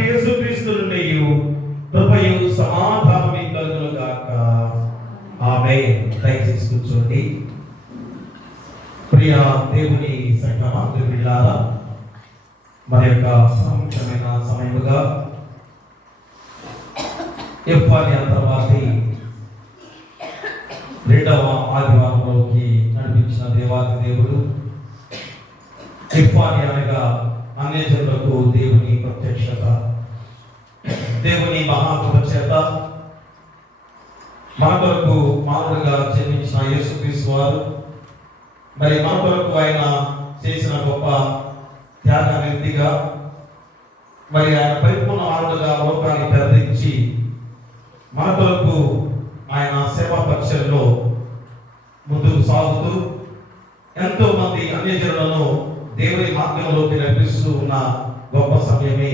ప్రభువైన యేసుక్రీస్తు నుండి కృపయు సమాధానము కలుగును గాక. ఆమేన్. దయచేసి కూర్చోండి. ప్రియ దేవుని సంఘమా, ప్రియులారా, మన యొక్క ప్రాముఖ్యమైన సమయముగా ఎఫ్ఫానియా తర్వాతి రెండవ ఆదివారంలోకి నడిపించిన దేవాది దేవుడు ఎఫ్ఫానియా అనగా అన్యజనులకు దేవుని ప్రత్యక్షత, దేవుని మహాకృప చేత మన కొరకు మానవుడిగా జన్మించిన యేసుక్రీస్తు వారు మరి మన కొరకు ఆయన చేసిన గొప్ప త్యాగ వ్యక్తిగా మరి ఆయన పరిపూర్ణ మానవుడిగా లోకాన్ని తెరదించి మన కొరకు ఆయన సేవా పరిచయంలో ముందుకు సాగుతూ ఎంతో మంది అన్యజనులను దేవుని మార్గంలోకి నడిపిస్తూ ఉన్న గొప్ప సమయమే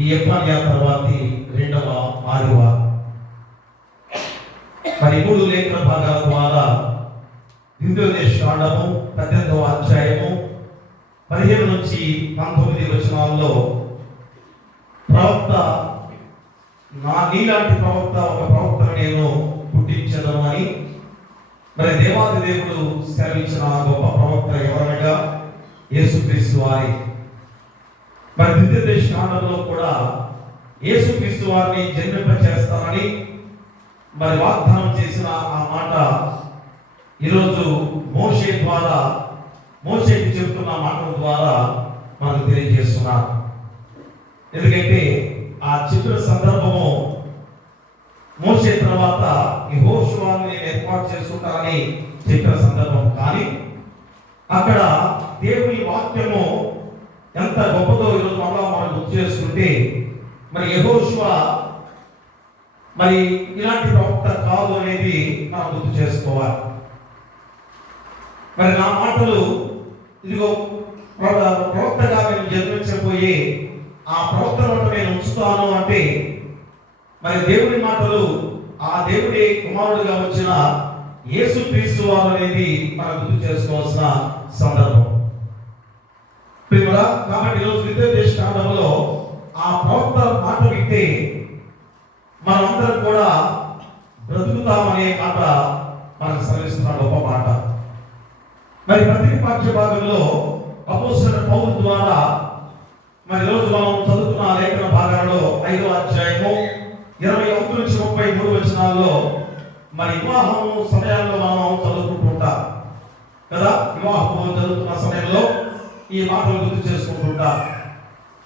ఈ ఎఫ్ఫానియా తర్వాతి రెండవ ఆదివారం. మరి 3 లేఖన భాగాల ద్వారా ద్వితీయోపదేశకాండము 18వ అధ్యాయము 15 నుంచి 19 వచనాల్లో ప్రవక్త నీలాంటి ప్రవక్త ఒక ప్రవక్తను నేను పుట్టించదను అని మరి దేవాది దేవుడు సెలవించిన గొప్ప ప్రవక్త ఎవరనగా యేసుక్రీస్తు వారి. మరి ద్వితీయోపదేశకాండంలో కూడా యేసుక్రీస్తు వారిని జన్మింపచేస్తానని మరి వాగ్దానం చేసిన ఆ మాట ఈరోజు మోషే ద్వారా, మోషేకి చెబుతున్న మాటల ద్వారా మనకు తెలియజేస్తున్నారు. ఎందుకంటే ఆ చెప్పిన సందర్భము మోషే తర్వాత యెహోషువను నేను ఏర్పాటు చేసుకుంటానని చెప్పిన సందర్భం. కానీ అక్కడ దేవుని వాక్యము ఎంత గొప్పదో ఈరోజు మనం గుర్తు చేసుకుంటే మరి యెహోషువ మరి ఇలాంటి ప్రవక్త కాదు అనేది మనం గుర్తు చేసుకోవాలి. మరి నా మాటలు ఇదిగో ప్రవక్తగా నేను జన్మించబోయే ఆ ప్రవక్తను నేను ఉంచుతాను అంటే మరి దేవుని మాటలు ఆ దేవుడి కుమారుడిగా వచ్చిన యేసుక్రీస్తు వారు అనేది మనం గుర్తు చేసుకోవాల్సిన సందర్భం. కాబట్టి ఈరోజు ద్వితీయోపదేశకాండంలో ఆ ప్రవక్త మాట వింటే మనమందరం కూడా బ్రతుకుతామనే మాట మనకు సెలవిస్తున్న గొప్ప మాట. మరి ప్రతి పాఠ్య భాగంలో అపోస్తలుడైన పౌలు ద్వారా మరి రోజు మనం చదువుతున్న లేఖన భాగాలలో 5వ అధ్యాయము 21 నుంచి 33 వచనాల్లో మరి వివాహము సమయాల్లో మనం చదువుకుంటుంటాం కదా. వివాహము జరుగుతున్న సమయంలో ఈ మాటలు గుర్తు చేసుకుంటుంటాం.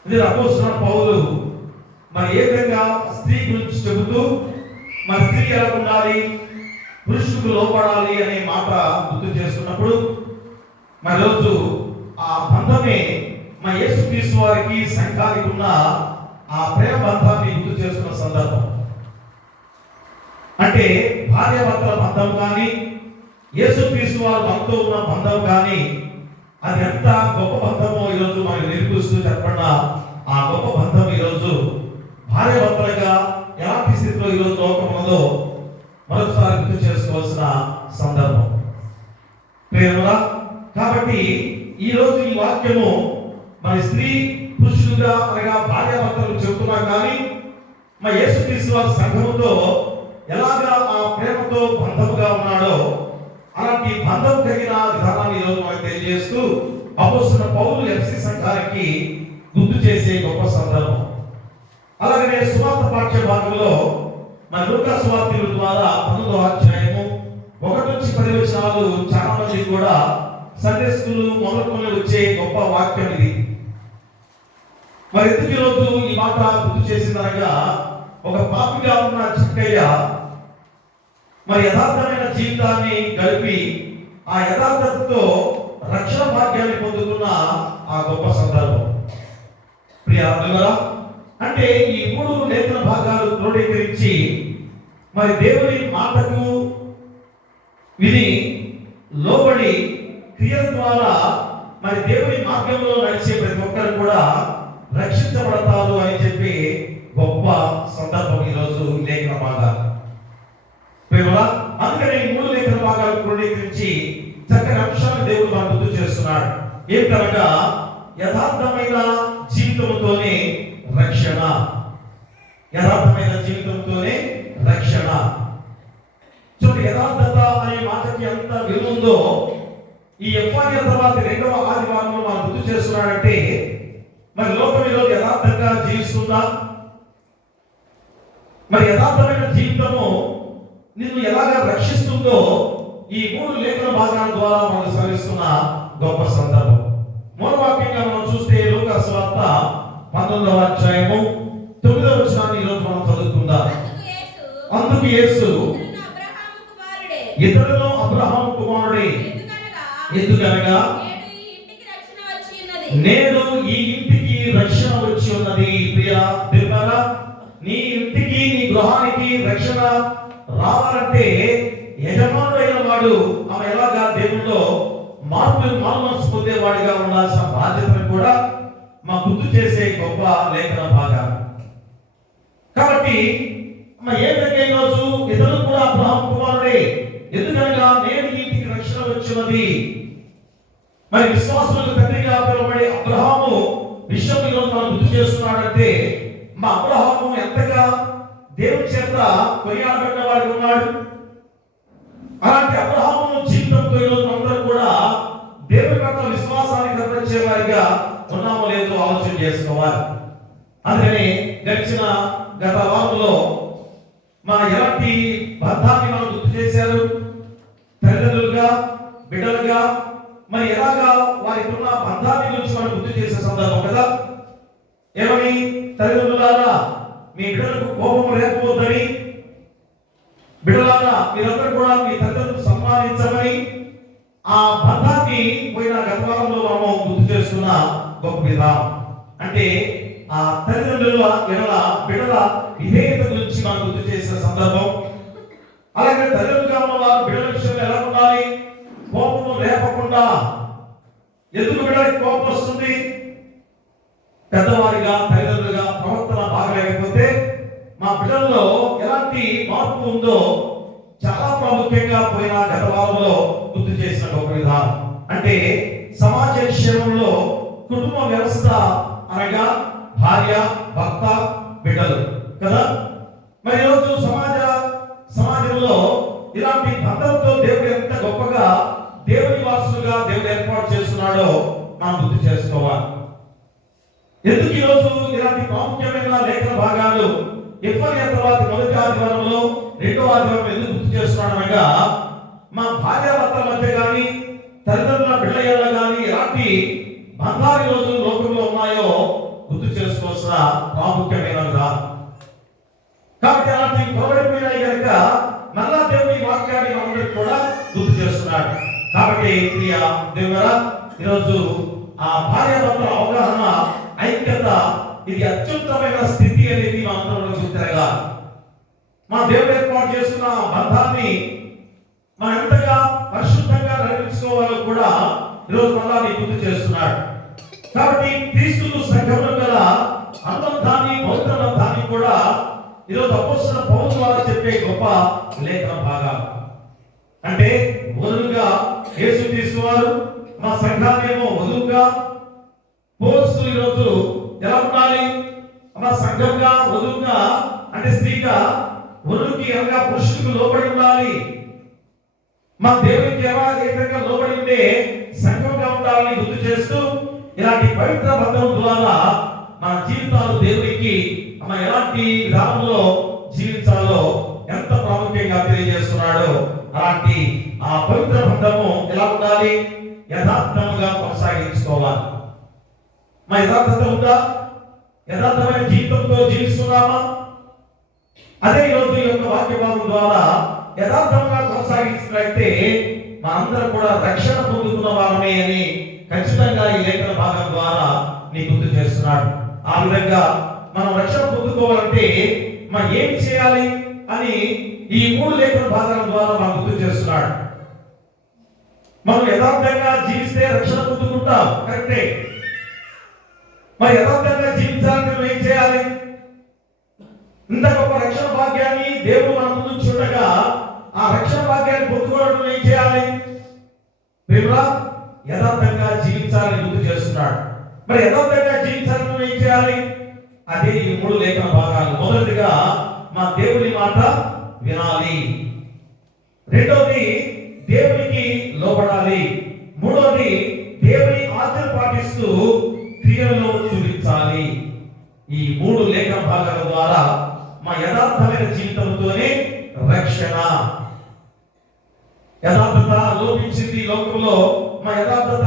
ఇది అపోస్తలుడైన పౌలు మరి ఏ విధంగా స్త్రీ గురించి చెబుతూ మరి స్త్రీ ఎలా ఉండాలి, పురుషులకు లోపడాలి అనే మాట గుర్తు చేసుకున్నప్పుడు మరి రోజు ఆ బంధమే మా యేసుక్రీస్తు వారికి సంఘానికి ఉన్న ఆ ప్రేమ బంధాన్ని గుర్తు చేసుకున్న సందర్భం. అంటే భార్యాభర్తల బంధం కానీ యేసుక్రీస్తు వారు మనతో ఉన్న బంధం కానీ అది ఎంత గొప్ప బంధమో ఈరోజు మనకు నిరూపిస్తూ చెప్పండి. ఆ గొప్ప బంధం ఈరోజు భార్యాభర్తలుగా ఎలాంటి స్థితిలో ఈరోజు లోకం ఉన్నదో మరొకసారి గుర్తు చేసుకోవాల్సిన సందర్భం. ప్రేమరా, కాబట్టి ఈరోజు ఈ వాక్యము మరి స్త్రీ పురుషులుగా అనగా భార్యాభర్తలు చెబుతున్నా కానీ మా యేసుక్రీస్తు వారి సంఘముతో ఎలాగా ఆ ప్రేమతో బంధముగా ఉన్నాడో అలాంటి బంధం కలిగిన విధానాన్ని ఈరోజు మనకు తెలియజేస్తూ అపోస్తలుడైన పౌలు ఎఫెసీ సంఘానికి గుర్తు చేసే గొప్ప సందర్భం. అలాగనే సువార్త పాఠ్య భాగంలో మన లూకా సువార్తల ద్వారా 19వ అధ్యాయము 1 నుంచి 10 వచనాలు చాలా మంది కూడా సండే స్కూల్ మొదలుకొని వచ్చే గొప్ప వాక్యం ఇది. మరి ఎందుకు ఈరోజు ఈ మాట గుర్తు చేసిందనగా ఒక పాపిగా ఉన్న చిక్కయ్య మరి యథార్థమైన జీవితాన్ని గడిపి ఆ యథార్థతతో రక్షణ భాగ్యాన్ని పొందుతున్న ఆ గొప్ప సందర్భం. ప్రియారా, అంటే ఈ 3 లేఖన భాగాలు క్రోడీకరించి మరి దేవుని మాటకు విని లోబడి క్రియల ద్వారా మరి దేవుని మార్గంలో నడిచే ప్రతి ఒక్కరు కూడా రక్షించబడతారు అని చెప్పి గొప్ప సందర్భం ఈరోజు లేఖన భాగాలు. అందుకని 3 లేఖన భాగాలు క్రోడీకరించి చక్కని అంశాలను దేవుడు మనకు గుర్తు చేస్తున్నాడు. ఏమిటనగా యథార్థమైన జీవితంతోనే రక్షణ, యథార్థమైన జీవితంతోనే రక్షణ. చూడండి, యథార్థత అనే మాటకి ఎంత విలువ ఉందో ఈ ఎఫ్ఆర్ఎల్ తర్వాత 2వ ఆదివారంలో మనం గుర్తు చేస్తున్నాడంటే, మరి లోకం ఈరోజు యథార్థంగా జీవిస్తుందా? మరి యథార్థమైన జీవితము నిన్ను ఎలాగా రక్షిస్తుందో ఈ 3 లేఖన భాగాల ద్వారా మనం సాగిస్తున్న గొప్ప సందర్భం. మూలవాక్యంగా మనం చూస్తే లూకా సువార్త 19వ అధ్యాయము 9వ వచనాన్ని ఈరోజు మనం చదువుకుందాం. అందుకు యేసు ఇతడును అబ్రహాము కుమారుడే, ఎందుకనగా నేడు ఈ ఇంటికి రక్షణ వచ్చి ఉన్నది. ప్రియ దేవుడా, నీ ఇంటికి నీ గృహానికి రక్షణ రావాలంటే యజమానుడైన వాడు ఆమె ఎలాగా దేవుల్లో మారు మనసు పొందేవాడిగా ఉండాల్సిన బాధ్యతను కూడా మా గుర్తు చేసే గొప్ప లేఖన భాగం. కాబట్టి ఏంటంటే ఈరోజు ఇతడు కూడా అబ్రహాము కుమారుడే, ఎందుకనగా నేడు ఈ ఇంటికి రక్షణ వచ్చినది. మరి విశ్వాసులకు తండ్రిగా పిలువబడే అబ్రహాము విషయం ఈరోజు మనం గుర్తు చేస్తున్నాడంటే, మా అబ్రహాము ఎంతగా దేవుని చేత కొనియాడబడిన వాడు ఉన్నాడు. అలాంటి అబ్రహాము జీవితంతో ఈరోజు అందరూ కూడా దేవుని పట్ల విశ్వాసాన్ని కనపరిచే వారిగా ఉన్నామో లేదో ఆలోచన చేసుకోవాలి. అందుకని గత వారంలో మన ఎలాంటి బంధాన్ని మనం గుర్తు చేశారు, తల్లిదండ్రులుగా బిడ్డలుగా మరి ఎలాగా వారికి ఉన్న బంధాన్ని గురించి మనం గుర్తు చేసే సందర్భం కదా. ఏమని, తల్లిదండ్రులారా మీ బిడ్డలకు కోపం లేకపోవద్దని, బిడ్డలారా మీరందరూ కూడా మీ తల్లిదండ్రులు సన్మానించమని ఆ బంధాన్ని పోయిన గత వారంలో మనం గుర్తు చేస్తున్న గొప్ప విధానం. అంటే ఆ తల్లిదండ్రుల ఎడల బిడ్డల విధేయత గురించి మనం గుర్తు చేసిన సందర్భం. అలాగే తల్లిదండ్రులుగా ఉన్న వారు బిడ్డల విషయంలో ఎలా ఉండాలి? కోపము లేపకుండా. ఎందుకు బిడ్డలకి కోపం వస్తుంది? పెద్దవారిగా తల్లిదండ్రులుగా ప్రవర్తన బాగలేకపోతే మా బిడ్డల్లో ఎలాంటి మార్పు ఉందో చాలా ప్రాముఖ్యంగా పోయిన గత వారంలో గుర్తు చేసిన గొప్ప విధానం. అంటే సమాజ క్షేమంలో కుటుంబ వ్యవస్థ అనగా భార్య, భర్త, బిడ్డలు కదా. మరి ఈరోజు సమాజంలో ఇలాంటి బంధంతో దేవుడు ఎంత గొప్పగా దేవుని వారసులుగా దేవుడు ఏర్పాటు చేస్తున్నాడో మనం గుర్తు చేసుకోవాలి. ఎందుకు ఈరోజు ఇలాంటి ప్రాముఖ్యమైన లేఖన భాగాలు ఎఫ్ఆర్ఎల్ తర్వాత మొదటి ఆదివారంలో 2వ ఆదివారం ఎందుకు గుర్తు చేస్తున్నాడు అనగా, మా భార్యాభర్తల మధ్య కానీ తల్లిదండ్రుల బిడ్డల కానీ ఎలాంటి బంధాలు ఈరోజు లోకంలో ఉన్నాయో గుర్తు చేసుకోవాల్సిన ప్రాముఖ్యమైన విధానం. కాబట్టి అలాంటి పొరబడిపోయినాయి కనుక మళ్ళా దేవుని వాక్యాన్ని మనందరికీ కూడా గుర్తు చేస్తున్నాడు. కాబట్టి ప్రియ దేవుడా, ఈరోజు ఆ భార్యాభర్తల అవగాహన, ఐక్యత, ఇది అత్యుత్తమైన స్థితి అనేది మనందరం గుర్తిరగాలి. మా దేవుడు ఏర్పాటు చేస్తున్న బంధాన్ని మనం ఎంతగా పరిశుద్ధంగా నడిపించుకోవాలో కూడా ఈరోజు మళ్ళా గుర్తు చేస్తున్నాడు. కాబట్టి క్రీస్తు సంఘంలో గల అనుబంధాన్ని, పవిత్ర బంధాన్ని కూడా ఈరోజు అపోస్తలుల పౌలు ద్వారా చెప్పే గొప్ప లేఖన భాగం. అంటే వధువుగా యేసుక్రీస్తు వారు మా సంఘాన్ని ఏమో వధువుగా పోస్తూ ఈరోజు ఎలా ఉండాలి? మా సంఘంగా వధువుగా అంటే స్త్రీగా వధువుకి అనగా పురుషుడికి లోబడి ఉండాలి. మా దేవునికి ఏ విధంగా లోబడి ఉంటే సంఘంగా ఉండాలని గుర్తు చేస్తూ ఇలాంటి పవిత్ర బంధం ద్వారా మన జీవితాలు దేవునికి ఎలాంటి విధానంలో జీవించాలో ఎంత ప్రాముఖ్యంగా తెలియజేస్తున్నాడో, అలాంటి ఆ పవిత్ర బంధము ఎలా ఉండాలి? యథార్థముగా కొనసాగించుకోవాలి. మా యథార్థత ఉందా? యథార్థమైన జీవితంతో జీవిస్తున్నామా? అదే ఈరోజు ఈ యొక్క వాక్య భాగం ద్వారా యథార్థంగా కొనసాగించినట్లయితే మనందరం కూడా రక్షణ పొందుకున్న వారమే అని ఖచ్చితంగా ఈ లేఖన భాగం ద్వారా నీకు గుర్తు చేస్తున్నాడు. ఆ విధంగా మనం రక్షణ పొందుకోవాలంటే మనం ఏమి చేయాలి అని ఈ 3 లేఖన భాగాల ద్వారా మనం గుర్తు చేస్తున్నాడు. మనం యథార్థంగా జీవిస్తే రక్షణ పొందుకుంటాం, కరెక్టే. మరి యథార్థంగా జీవించాలంటే మనం ఏం చేయాలి? ఇంత గొప్ప రక్షణ భాగ్యాన్ని దేవుడు మన ముందు చూడగా ఆ రక్షణ భాగ్యాన్ని పొందుకోవడం ఏం చేయాలి? ప్రేమ యథార్థంగా జీవించాలని గుర్తు చేస్తున్నాడు. మరి యథార్థంగా జీవించాలని ఏం చేయాలి? అదే ఈ 3 లేఖన భాగాలు. మొదటిగా మా దేవుని మాట వినాలి, రెండోది దేవునికి లోబడాలి, మూడోది దేవుని ఆజ్ఞలు పాటిస్తూ క్రియలలో చూపించాలి. ఈ 3 లేఖన భాగాల ద్వారా మా యథార్థమైన జీవితంతోనే రక్షణ. యథార్థత లోపించింది లోకంలో. మా యథార్థత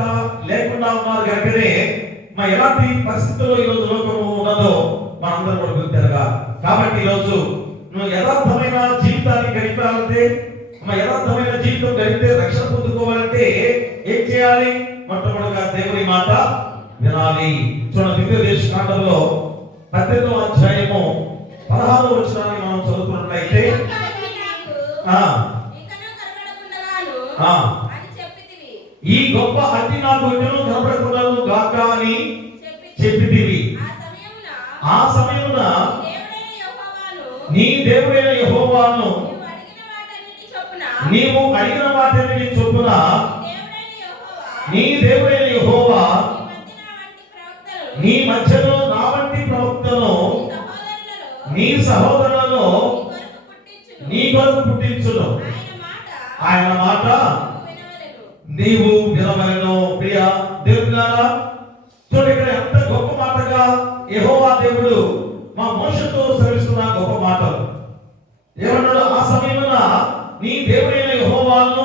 లేకుండా ఉన్నారు కనుకనే మా ఎలాంటి పరిస్థితుల్లో ఈరోజు లోకము ఉన్నదో మనందరం కూడా గుర్తెరగా. కాబట్టి ఈరోజు నువ్వు యథార్థమైన జీవితాన్ని గడిపాలంటే, మా యథార్థమైన జీవితం గడిపితే రక్షణ పొందుకోవాలంటే ఏం చేయాలి? మొట్టమొదటిగా దేవుని మాట వినాలి. చూడండి, ద్వితీయోపదేశకాండంలో 18వ అధ్యాయము 16వ వచనాన్ని మనం చదువుకున్నట్లయితే ఈ గొప్ప అగ్ని నాకు ఇంకనూ కనబడకుండాను గాక అని చెప్పితివి. ఆ సమయమున నీ దేవుడైన యెహోవాను నీవు అడిగిన వాటన్నిటి చొప్పున నీ దేవుడైన యెహోవా నీ మధ్యలో నా వంటి ప్రవక్తను నీ సహోదరులలో నీ కొరకు పుట్టించును. ఆయన మాట నీవు వినవలెను. ప్రియ దేవులారా, చూడండి ఇక్కడ ఎంత గొప్ప మాటగా యెహోవా దేవుడు మా మోషతో సెలవిస్తున్న గొప్ప మాటలు. ఏమన్నాడు? ఆ సమయమున నీ దేవుడైన యెహోవాను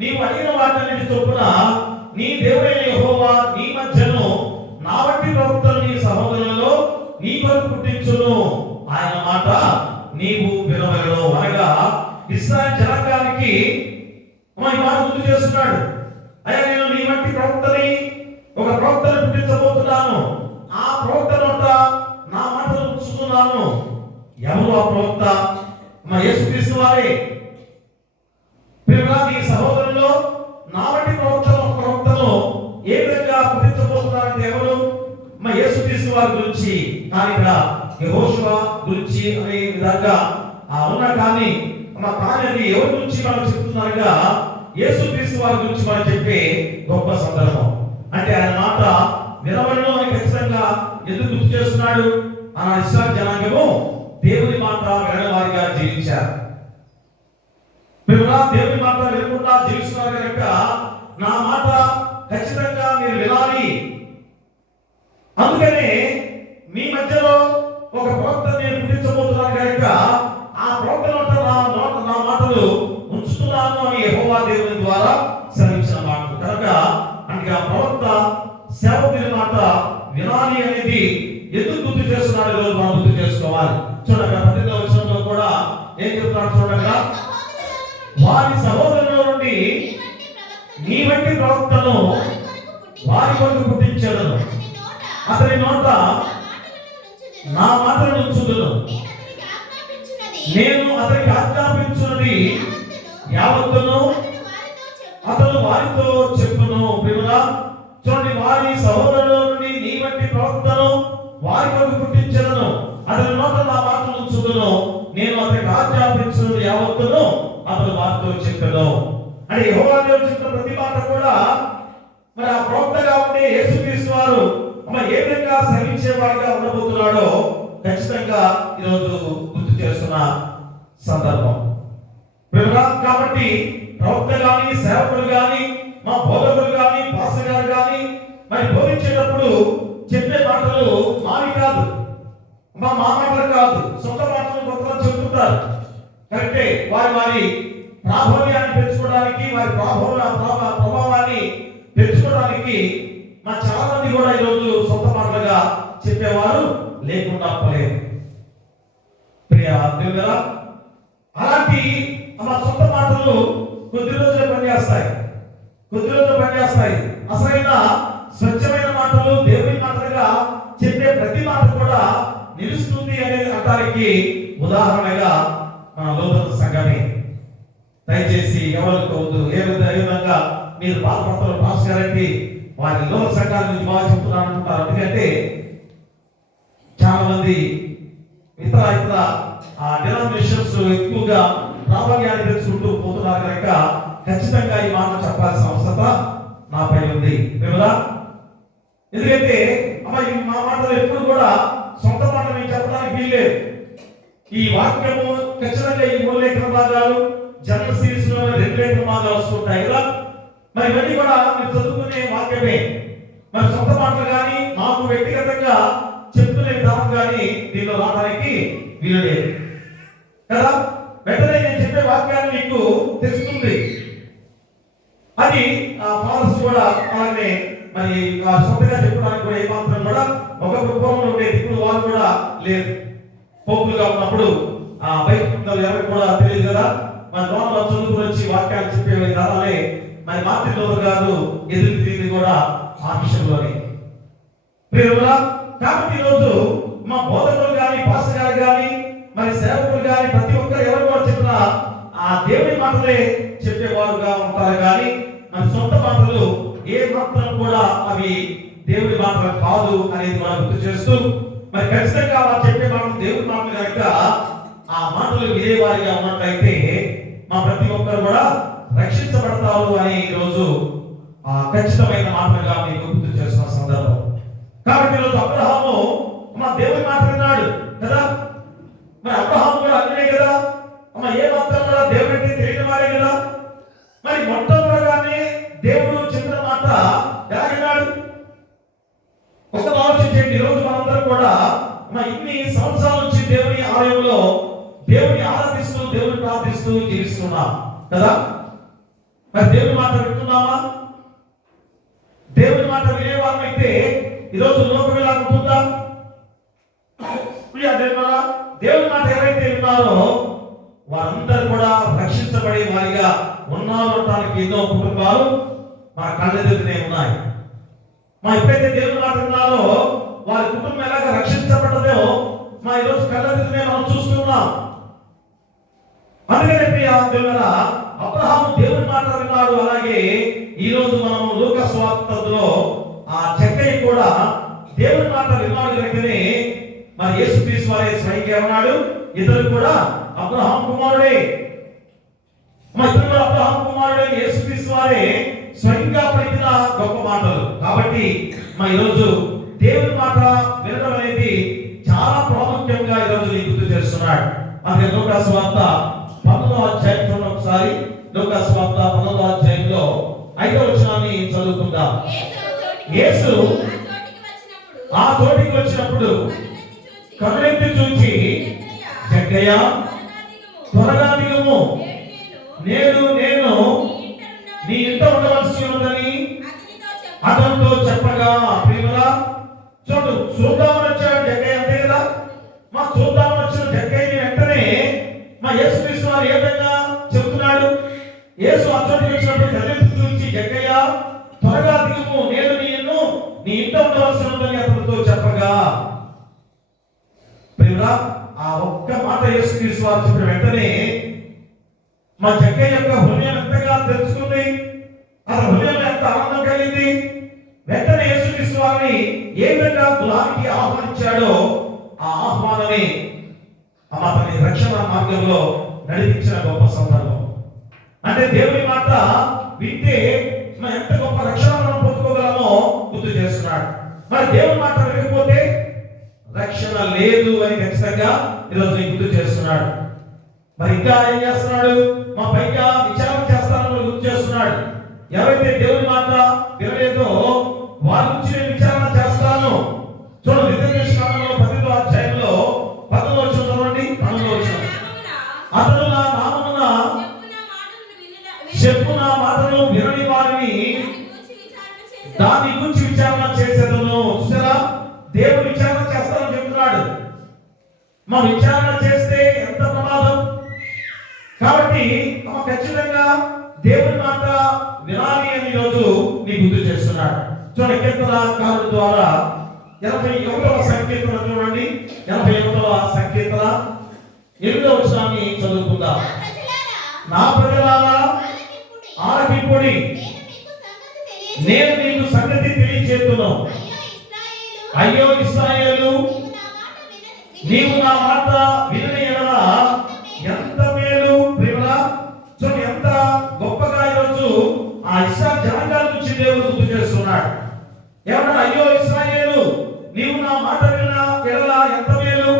నీవు అడిగిన వాటన్నిటి చొప్పున నీ దేవుడైన యెహోవా నీ మధ్యను నా వంటి ప్రవక్తలు నీ సహోదరులలో నీ కొరకు పుట్టించును. ఆయన మాట నీవు వినవలెను. అనగా ఇశ్రాయేలు జనాంగానికి ఈ మాట గుర్తు చేస్తున్నాడు. అయ్యా, నేను నీ వంటి ప్రవక్తని, ఒక ప్రవక్తను పుట్టించబోతున్నాను. ఆ ప్రవక్త నోట నా మాటలు ఉంచుతున్నాను. ఎవరు ఆ ప్రవక్త? మా యేసుక్రీస్తు వారే. ప్రియమైన నీ సహోదరుల్లో నా వంటి ప్రవక్తను ఏ విధంగా పుట్టించబోతున్నారంటే ఎవరు? మా యేసుక్రీస్తు వారి గురించి. కానీ ఇక్కడ యెహోషువ గురించి అనే విధంగా ఉన్న కానీ అది ఎవరి గురించి మనం చెప్తున్నారుగా యేసుక్రీస్తు వారి గురించి మనం చెప్పే గొప్ప సందర్భం. అంటే ఆయన మాట వినవలను అని ఖచ్చితంగా ఎందుకు గుర్తు చేస్తున్నాడు? ఆ ఇశ్రాయేలు జనాంగము దేవుని మాట వినని వారిగా జీవించారు. దేవుని మాట వినకుండా జీవిస్తున్నారు కనుక నా మాట ఖచ్చితంగా మీరు వినాలి. అందుకనే మీ మధ్యలో ఒక ప్రవక్త నేను పుట్టించబోతున్నాను కనుక ఆ ప్రవక్త నా మాటలు ఉంచుతున్నాను అని యెహోవా దేవుని ద్వారా సెలవించిన మాట కనుక అంటే ఆ ప్రవక్త సేవకుని మాట వినాలి అనేది ఎందుకు గుర్తు చేస్తున్నాడు? ఈరోజు మనం గుర్తు చేసుకోవాలి. చూడగా 18వ వచనంలో కూడా ఏం చెప్తున్నాడు? చూడగా వారి సహోదరుల నుండి నీ వంటి ప్రవక్తను వారి కొరకు పుట్టించాను. అతని నోట నా మాటలను ఉంచుదును. నేను అతనికి ఆజ్ఞాపించున్నది యావత్తును అతను వారితో చెప్పును. ప్రియమురా, చూడండి, వారి సహోదరుల నుండి నీ వంటి ప్రవక్తను వారి కొరకు పుట్టించను. అతని నోట నా మాటలు ఉంచుదును. నేను అతనికి ఆజ్ఞాపించున్నది యావత్తును అతను వారితో చెప్పను. అంటే యెహోవా దేవుడు చెప్పిన ప్రతి మాట కూడా మరి ఆ ప్రవక్తగా ఉండే యేసుక్రీస్తు వారు ఏ విధంగా శ్రమించేవాడిగా ఉండబోతున్నాడో ఖచ్చితంగా ఈరోజు గుర్తు చేస్తున్న సందర్భం. కాబట్టి ప్రవక్త గాని, సేవకులు గాని, మా బోధకులు గాని, పాస్టర్ గారు గాని మరి బోధించేటప్పుడు చెప్పే మాటలు మావి కాదు, మా మాటలు కాదు, సొంత మాటలు కొంతమంది చెబుతుంటారు. కరెక్టే, వారి ప్రాభావ్యాన్ని పెంచుకోవడానికి, వారి ప్రభావాన్ని పెంచుకోవడానికి మా చాలా మంది కూడా ఈరోజు సొంత మాటలుగా చెప్పేవారు లేకుండా పోలేదు. ప్రియ దేవుడా, అలాంటి మా సొంత మాటలు కొద్ది రోజులు పనిచేస్తాయి. అసలైన స్వచ్ఛమైన మాటలు దేవుని మాటలుగా చెప్పే ప్రతి మాట కూడా నిలుస్తుంది అనే అంటానికి ఉదాహరణగా మన లోతు సంఘమే. దయచేసి ఎవరికి వద్దు, ఏ విధంగా మీరు బాధపడతారు పాస్ గారంటే వారి లోక సంఘాల నుంచి బాగా చెప్తున్నాను అనుకుంటారు. ఎందుకంటే చాలా మంది ఇతర డినామినేషన్స్ ఎక్కువగా ప్రాబల్యాన్ని పెంచుకుంటూ పోతున్నారు కనుక ఖచ్చితంగా ఈ మాట చెప్పాల్సిన అవసరత నాపై ఉంది. ఎందుకంటే మా మాటలు ఎప్పుడు కూడా సొంత మాటలు చెప్పడానికి వీల్లేదు. ఈ వాక్యము ఖచ్చితంగా ఈ 3 లేఖన భాగాలు జనరల్ సిరీస్ లో 2 లేఖన భాగాలు వస్తుంటాయి కదా. మరి ఇవన్నీ కూడా మీరు చదువుకునే వాక్యమే. మరి సొంత మాటలు కానీ మాకు వ్యక్తిగతంగా చెప్తున్న విధానం కానీ దీనిలో రావడానికి వీలు లేదు కదా. వెంటనే నేను చెప్పే వాక్యాన్ని మీకు తెలుస్తుంది. అది ఫాదర్స్ కూడా అలాగే మరి సొంతగా చెప్పడానికి కూడా ఏమాత్రం కూడా ఒక కుటుంబంలో ఉండేది. ఇప్పుడు వారు కూడా లేదు. పోపులుగా ఉన్నప్పుడు బయట ఎవరికి కూడా తెలియదు కదా. మన లోపల చదువుకుని వచ్చి వాక్యాలు చెప్పే విధానాలే మరి మాతృలో కాదు, ఎదురు తిరిగి కూడా ఆ విషయంలోనే. కాబట్టి ఈరోజు మా బోధకులు కానీ పాస్టర్ గారు కానీ మరి సేవకులు కానీ ప్రతి ఒక్కరు ఎవరు కూడా చెప్పినా ఆ దేవుని మాటలే చెప్పేవారుగా ఉంటారు కానీ మన సొంత మాటలు ఏ మాత్రం కూడా అవి దేవుని మాటలు కాదు అనేది మనం గుర్తు చేస్తూ, మరి ఖచ్చితంగా వారు చెప్పే మాటలు దేవుని మాటలు కనుక ఆ మాటలు వినే వారిగా ఉన్నట్లయితే మా ప్రతి ఒక్కరు కూడా రక్షించబడతారు అని ఈరోజు ఖచ్చితమైన మాటలుగా మీకు గుర్తు చేస్తున్న సందర్భం. కాబట్టి ఈరోజు అబ్రహాము మా దేవుని మాట విన్నాడు కదా. మరి అబ్రహాము కూడా అన్నే కదా, ఏ మాత్రం కూడా దేవుడికి తెలియని వారే కదా. మరి మొట్టమొదటిగానే దేవుడు చెప్పిన మాట ఎలా విన్నాడు? ఒకసారి ఆలోచించండి. ఈరోజు మనందరం కూడా ఇన్ని సంవత్సరాల నుంచి దేవుని ఆలయంలో దేవుని ఆరాధిస్తూ దేవుని ప్రార్థిస్తూ జీవిస్తున్నాం కదా. మరి దేవుని మాట వింటున్నామా? దేవుని మాట వినేవాళ్ళమైతే ఈరోజు లోకం ఎలా ఉంటుందా? దేవుని మాట ఎవరైతే విన్నారో వారందరూ కూడా రక్షించబడే వారిగా ఉన్నారు అనడానికి ఎన్నో కుటుంబాలు మన కళ్ళెదురునే ఉన్నాయి. ఎప్పుడైతే దేవుని మాట విన్నారో వారి కుటుంబం ఎలాగ రక్షించబడ్డదో ఈరోజు కళ్ళెదురునే మనం చూస్తున్నాం. అందుకనే ప్రియ దేవుడా, అబ్రహాము దేవుని మాట విన్నాడు. అలాగే ఈ రోజు మనము లూకా సువార్తలో చెక్కయ్య కూడా దేవుని మాట విన్నాడు కనుకనే మరి యేసుక్రీస్తు వారే స్వయంగా ఉన్నాడు. ఇద్దరు కూడా అబ్రహాం కుమారుడే. ఇద్దరు కూడా అబ్రహాం కుమారుడే. యేసుక్రీస్తు వారే స్వయంగా పలికిన గొప్ప మాటలు. కాబట్టి ఈరోజు దేవుని మాట వినడం అనేది చాలా ప్రాముఖ్యంగా ఈరోజు నీకు గుర్తు చేస్తున్నాడు. మనకి లూకా సువార్త 19వ అధ్యాయం చూడండి ఒకసారి. లూకా సువార్త 19వ అధ్యాయంలో 5వ వచనాన్ని చదువుకుందాం. యేసు ఆ చోటికి వచ్చినప్పుడు కనులెత్తి చూచి, జక్కయ్య త్వరగా దిగుము, నేడు నేను నీ ఇంట ఉండవలసి ఉన్నదని అతనితో చెప్పగా, ప్రియమురా చూద్దామని వచ్చాడు జక్కయ్య, అంతే కదా. చూద్దామని వచ్చిన జక్కయ్యని వెంటనే యేసుక్రీస్తు వారు ఏ విధంగా చెబుతున్నాడు? యేసు ఆ చోటికి వచ్చినప్పుడు కనులెత్తి చూచి, జక్కయ్య త్వరగా దిగుము, నేను నీ ఇంట ఉండవలసి ఉన్నదని అతనితో చెప్పగా, ప్రియమురా ఆ ఒక్క మాట యేసుక్రీస్తు వారు చెప్పిన వెంటనే జక్కయ్య యొక్క హృదయం ఎంతగా తెలుసుకుంది, అతని హృదయంలో ఎంత ఆనందం కలిగింది. వెంటనే యేసుక్రీస్తు వారిని ఏ విధంగా గృహానికి ఆహ్వానించాడో ఆ ఆహ్వానమే అతని రక్షణ మార్గంలో నడిపించిన గొప్ప సందర్భం. అంటే దేవుని మాట వింటే ఎంత గొప్ప రక్షణ మనం పొందుకోగలమో గుర్తు చేస్తున్నాడు. మరి దేవుని మాట వినకపోతే రక్షణ లేదు అని ఖచ్చితంగా ఈరోజు గుర్తు చేస్తున్నాడు. మరి ఇంకా ఏం చేస్తున్నాడు? పైగా విచారణ చేస్తానని గుర్తు చేస్తున్నాడు. ఎవరైతే దేవుని మాట వినలేదో వారి గురించి నేను విచారణ చేస్తాను. చూడండి, నిర్దేశకాండంలో 10వ అధ్యాయంలో 10వ వచనం చదవండి. 12వ వచనం, అతడు నా నామమున చెప్పున మాటలు వినని వారిని దాని గురించి విచారణ చేసేదను. చూసారా, దేవుడు విచారణ చేస్తానని చెప్తున్నాడు. విచారణ చేస్తే ఎంత ప్రమాదం. కాబట్టి ఖచ్చితంగా దేవుని మాట వినాలి అని ఈరోజు నీకు గుర్తు చేస్తున్నాడు. చూడండి, కీర్తనకారుల ద్వారా 81వ సంకీర్తన చూడండి. 81వ సంకీర్తన 8వ వచనాన్ని చదువుకుందాం. నా ప్రజలారా ఆలకింపుడి, నేను నీకు సంగతి తెలియజేస్తును. అయ్యో ఇశ్రాయేలు, నీవు నా మాట వినని యెడల ఎంత మేలు. ప్రియమురా, చూడండి ఎంత గొప్పగా ఈరోజు ఆ ఇశ్రాయేలు జనాంగాల గురించి దేవుడు గుర్తు చేస్తున్నాడు. ఏమన్నా, అయ్యో ఇశ్రాయేలు, నీవు నా మాట విన్న యెడల ఎంత మేలు.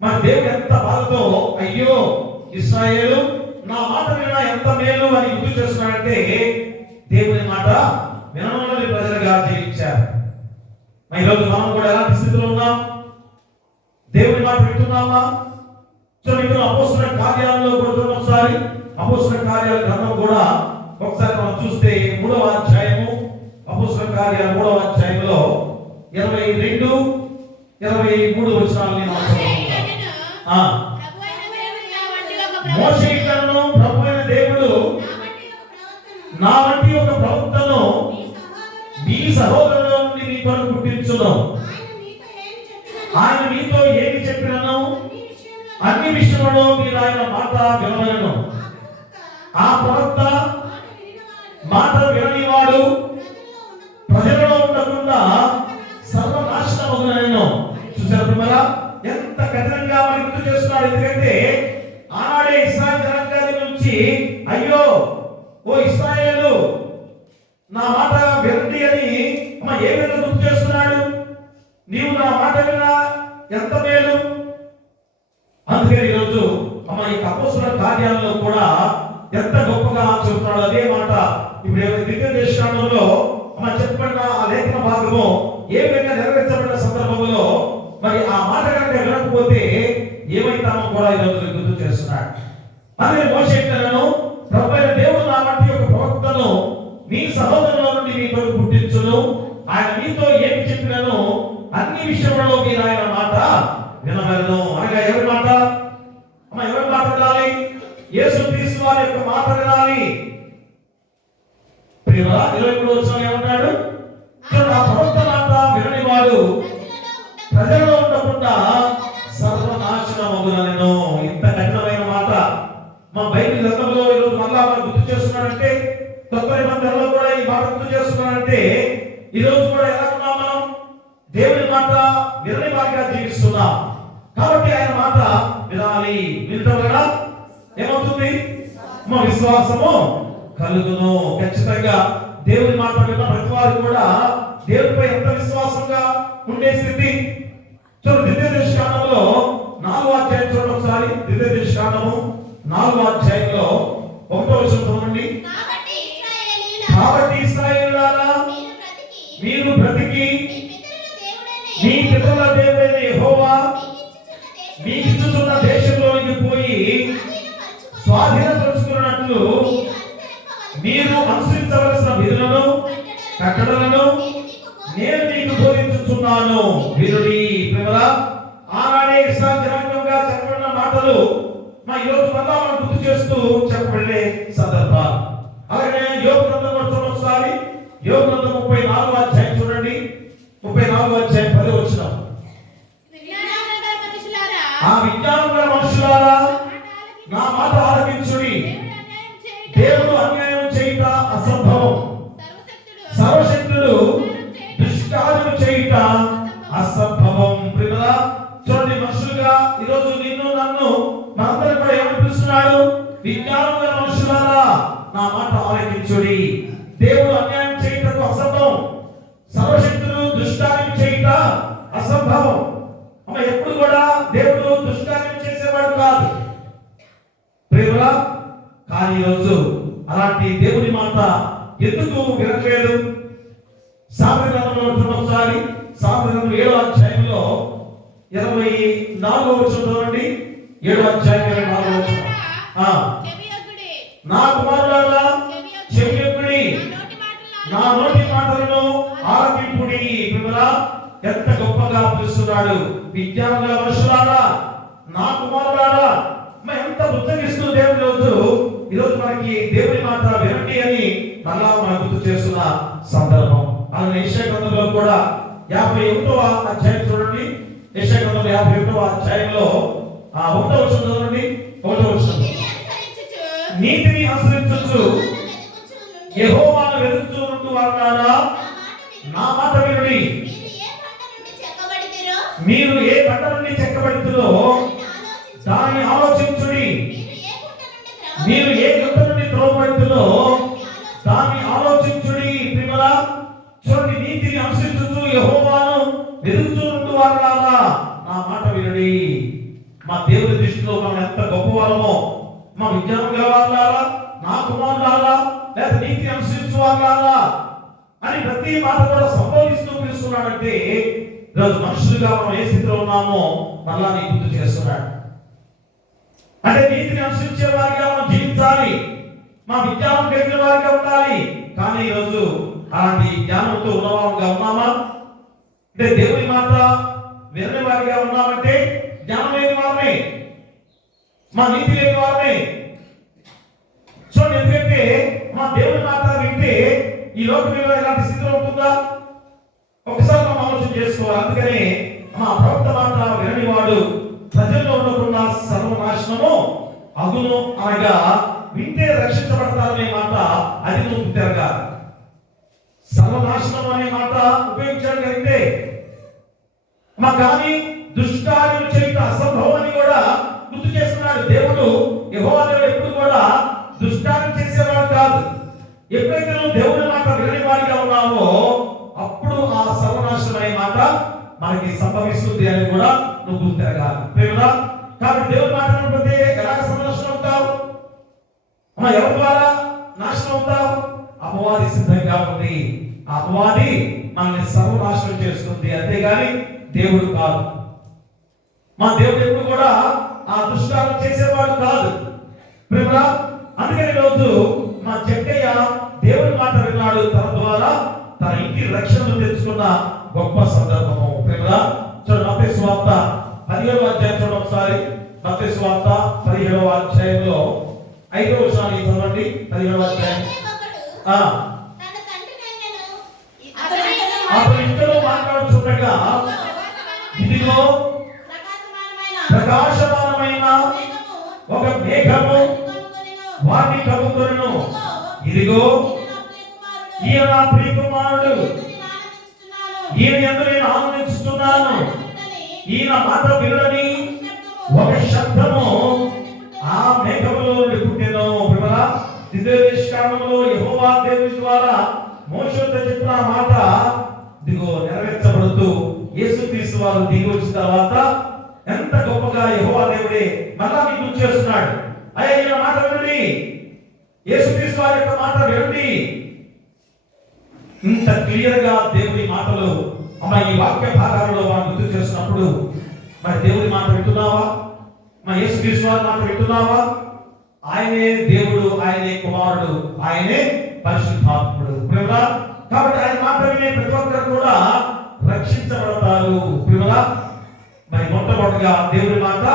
మన దేవుడు ఎంత బాధతో అయ్యో ఇశ్రాయేలు నా మాట వినా ఎంత మేలు అని గుర్తు చేస్తున్నాడంటే దేవుని మాట వినని ప్రజలుగా జీవించారు. ఈరోజు మనం కూడా ఎలాంటి స్థితిలో ఉన్నాం? దేవుని మాట వింటున్నామా? ఇక్కడ అపోస్తలుల కార్యాలలో కూడా ఒకసారి అపోస్తలుల కార్యాల గ్రంథం కూడా ఒకసారి మనం చూస్తే 3వ అధ్యాయము అపోస్తలుల కార్యాల 3వ అధ్యాయంలో 22, 23 వచనాలని మనం చదువుకుందాం. మోషే ఇట్లనెను, ప్రభువైన దేవుడు నా వంటి ఒక ప్రవక్తను నీ సహోదరుల నుండి నీ కొరకు పుట్టించును. ఆయన మీతో ఏమి చెప్పినను అన్ని విషయంలో మీరు ఆయన మాట వినవలెను. ఆ ప్రవక్త మాట విననివాడు ప్రజలలో ఉండకుండా సర్వనాశనమగునను. చూశారు కదా ఎంత కఠినంగా మరి గుర్తు చేస్తున్నాడు. ఎందుకంటే ఆనాడే ఇశ్రాయేలు జనాంగాల నుంచి అయ్యో ఓ ఇశ్రాయేలు నా మాట వినండి అని ఏ విధంగా గుర్తు చేస్తున్నాడు? నీవు నా మాట విన్నా ఎంత మేలు. అందుకని ఈరోజు ఈ అపోస్తలుల కార్యాలలో కూడా ఎంత గొప్పగా చెబుతున్నాడు అదే మాట. ఇప్పుడు ద్వితీయోపదేశకాండంలో చెప్పబడిన ఆ లేఖన భాగము ఏ విధంగా నెరవేర్చబడిన సందర్భంలో మరి ఆ మాట కనుక వినకపోతే ఏమైతామో కూడా ఈరోజు గుర్తు చేస్తున్నాడు. అందుకే మోషే ఇట్లనెను, ప్రభువైన దేవుడు నా వంటి ఒక ప్రవక్తను మీ సహోదరుల నుండి మీ కొరకు పుట్టించును. ఆయన మీతో ఏమి చెప్పినను అన్ని విషయంలో మీరు ఆయన మాట వినవలెను. అనగా ఎవరి మాట? ఎవరి మాట వినాలి? యేసుక్రీస్తు వారి యొక్క మాట వినాలి. ప్రియరా 23 వచనం ఏమంటాడు? ఆ ప్రవక్త మాట వినని వాడు ప్రజలలో ఉండకుండా సర్వనాశనమగునను. ఇంత కఠినమైన మాట మా బైబిల్ గ్రంథంలో ఈరోజు మళ్ళా మనం గుర్తు చేస్తున్నాడంటే, కొత్త నిబంధనలో కూడా ఈ మాట గుర్తు చేస్తున్నాడంటే ఈరోజు కూడా ఎలా ఉన్నాం? మనం దేవుని మాట వినని వారిగా జీవిస్తున్నాం. కాబట్టి ఆయన మాట వినాలి. వినటం వలన ఏమవుతుంది? మా విశ్వాసము కలుగును. ఖచ్చితంగా దేవుని మాట విన్న ప్రతి వారు కూడా దేవునిపై ఎంత విశ్వాసంగా ఉండే స్థితి. చూడండి ద్వితీయోపదేశకాండంలో 4వ అధ్యాయం చూడండి ఒకసారి. ద్వితీయోపదేశకాండము 4వ అధ్యాయంలో 1వ వచనం చూడండి. కాబట్టి ఇశ్రాయేలులారా మీరు బ్రతికి మీ పితరుల దేవుడైన యెహోవా మీకు ఇచ్చుచున్న దేశంలోనికి పోయి స్వాధీనపరుచుకున్నట్లు మీరు అనుసరించవలసిన విధులను కట్టడలను నేను మీకు బోధించుచున్నాను. వినుడి. ప్రేమరా ఆనాడే ఇశ్రాయేలు జనాంగంగా చెప్పబడిన మాటలు ఈరోజు మళ్ళా మనం గుర్తు చేస్తూ చెప్పబడే సందర్భాలు. అలాగే యోబు గ్రంథం చూడండి ఒకసారి. యోబు గ్రంథం 34వ అధ్యాయం చూడండి. 34వ అధ్యాయం 10వ వచనం. ఆ విజ్ఞానం గల మనుషులారా నా మాట ఆలకించుడి. దేవుడు అన్యాయం చేయుట అసంభవం, సర్వశక్తుడు దుష్కార్యము చేయుట అసంభవం. ప్రియరా చూడండి, మనుషులుగా ఈరోజు నిన్ను నన్ను మనందరం కూడా ఏమని పిలుస్తున్నాడు? విజ్ఞానం గల మనుషులారా నా మాట ఆలకించుడి. దేవుడు అన్యాయం చేయుటకు అసంభవం, సర్వశక్తుడు దుష్కార్యం చేయుట అసంభవం. ఎప్పుడు కూడా దేవుడు దుష్కార్యం చేసేవాడు కాదు ప్రియరా. కానీ ఈరోజు అలాంటి దేవుని మాట ఎందుకు వినట్లేదు? సామెతల గ్రంథంలో ఒకసారి సామెతల గ్రంథం 7వ అధ్యాయంలో 24వ వచనం చూడండి. 7వ అధ్యాయం 24వ వచనం. నా కుమారులారా చెవియొగ్గుడి, నా నోటి మాటలను ఆలకింపుడి. ప్రియరా ఎంత గొప్పగా పిలుస్తున్నాడు. విజ్ఞానం గల మనుషులారా నా కుమారులారా. ఎంత బుద్ధగిస్తూ దేవుని ఈరోజు మనకి దేవుని మాట వినండి అని మళ్ళా మనం గుర్తు చేస్తున్న సందర్భం. అలాగే యెషయా గ్రంథంలో కూడా 51వ అధ్యాయం చూడండి. యెషయా గ్రంథం 51వ అధ్యాయంలో 1వ వచనం చూడండి. 1వ వచనం. నీతిని అనుసరించుచు యెహోవాను వెతుకుచున్నట్టు వారులారా నా మాట వినుడి. మీరు ఏ బండ నుండి చెక్కబడితురో దాన్ని ఆలోచించుడి. మీరు ఏ గుట్ట నుండి త్రోవబడితురో దాన్ని ఆలోచించుడి. ప్రియరా చూడండి, నీతిని అనుసరించుచు యెహోవాను వెతుకుచున్నట్టు వారులారా నా మాట వినుడి. ఆ కుమారులారా లేదా నీతి అనుసరించు వారులారా అని ప్రతి మాట కూడా సంబోధిస్తూ పిలుస్తున్నాడంటే ఈరోజు మనుషులుగా మనం ఏ స్థితిలో ఉన్నామో మళ్ళా నీకు గుర్తు చేస్తున్నాడు. అంటే నీతిని అనుసరించే వారిగా మనం జీవించాలి, మా విజ్ఞానం కలిగిన వారిగా ఉండాలి. కానీ ఈరోజు అలాంటి జ్ఞానంతో ఉన్నవారుగా ఉన్నామా? అంటే దేవుని మాట వినని వారిగా ఉన్నామంటే జ్ఞానం లేని వారమే, మా నీతి లేని వారమే. సో ఎందుకంటే మా దేవుని మాట వింటే ఈ లోకంలో ఎలాంటి స్థితిలో ఉంటుందా ఒకసారి మనం ఆలోచన చేసుకోవాలి. అందుకనే మా ప్రవక్త మాట వినని వాడు ప్రజల్లో ఉండకుండా సర్వనాశనము అగును అనగా వింటే రక్షించబడతారనే మాట అది నువ్వు తిరగాలి. సర్వనాశనం అనే మాట ఉపయోగించాడు కంటే మా కానీ దుష్కార్యం చేయటం అసంభవం అని కూడా గుర్తు చేస్తున్నాడు దేవుడు. యెహోవా దేవుడు ఎప్పుడు కూడా దుష్కార్యం చేసేవాడు కాదు. ఎప్పుడైతే నువ్వు దేవుని మాట వినని వాడిగా ఉన్నావో అప్పుడు ఆ సర్వనాశనం అనే మాట మనకి సంభవిస్తుంది అని కూడా నువ్వు గుర్తిరగాలి. ప్రేమరా కాబట్టి దేవుని మాట వినకపోతే ఎలాగ సర్వనాశనం అవుతావు? ఎవరి ద్వారా నాశనం అవుతావు? అపవాది సిద్ధంగా ఉంది. అపవాది మనల్ని సర్వనాశనం చేస్తుంది, అంతేగాని దేవుడు కాదు. మా దేవుడు ఎప్పుడు కూడా ఆ దుష్కారం చేసేవాడు కాదు. ప్రేమరా అందుకని రోజు మా చెక్కయ్య దేవుని మాట విన్నాడు, తన ద్వారా తన ఇంటి రక్షణను తెచ్చుకున్న గొప్ప సందర్భము. ప్రేమరా చూడండి మత్తయి సువార్త 17వ అధ్యాయం చూడండి ఒకసారి. మత్తయి సువార్త 17వ అధ్యాయంలో 5వ వచనాన్ని చదవండి. 17వ అధ్యాయం అతని ఇంట్లో మాట్లాడుచుండగా ఇదిగో ప్రకాశమానమైన ఒక మేఘము వారిని కమ్ముకొనెను. ఇదిగో ఈయన నా ప్రియ కుమారుడు, ఈయన యందు నేను ఆనందిస్తున్నాను, ఈయన మాట వినుడని ఒక శబ్దము ఆ మేఘములో నుండి పుట్టెను. ద్వితీయోపదేశకాండములో యెహోవా దేవుని ద్వారా మోషేతో చెప్పిన మాట ఇదిగో నెరవేర్చబడుతూ యేసుక్రీస్తు వారు దిగి వచ్చిన తర్వాత ఎంత గొప్పగా యెహోవా దేవుడే మళ్ళా మీకు గుర్తు చేస్తున్నాడు. అయ్యా ఈయన మాట వినండి, యేసుక్రీస్తు వారి యొక్క మాట వినండి. ఇంత క్లియర్ గా దేవుని మాటలు ఈ వాక్య భాగాలలో మనం గుర్తు చేసినప్పుడు మరి దేవుని మాట వింటున్నావా? మా యేసుక్రీస్తు వారి మాట వింటున్నావా? ఆయనే దేవుడు, ఆయనే కుమారుడు, ఆయనే పరిశుద్ధాత్ముడు. ప్రేమరా కాబట్టి ఆయన మాట వినే ప్రతి ఒక్కరు కూడా రక్షించబడతారు. ప్రేమరా మరి మొట్టమొదటిగా దేవుని మాట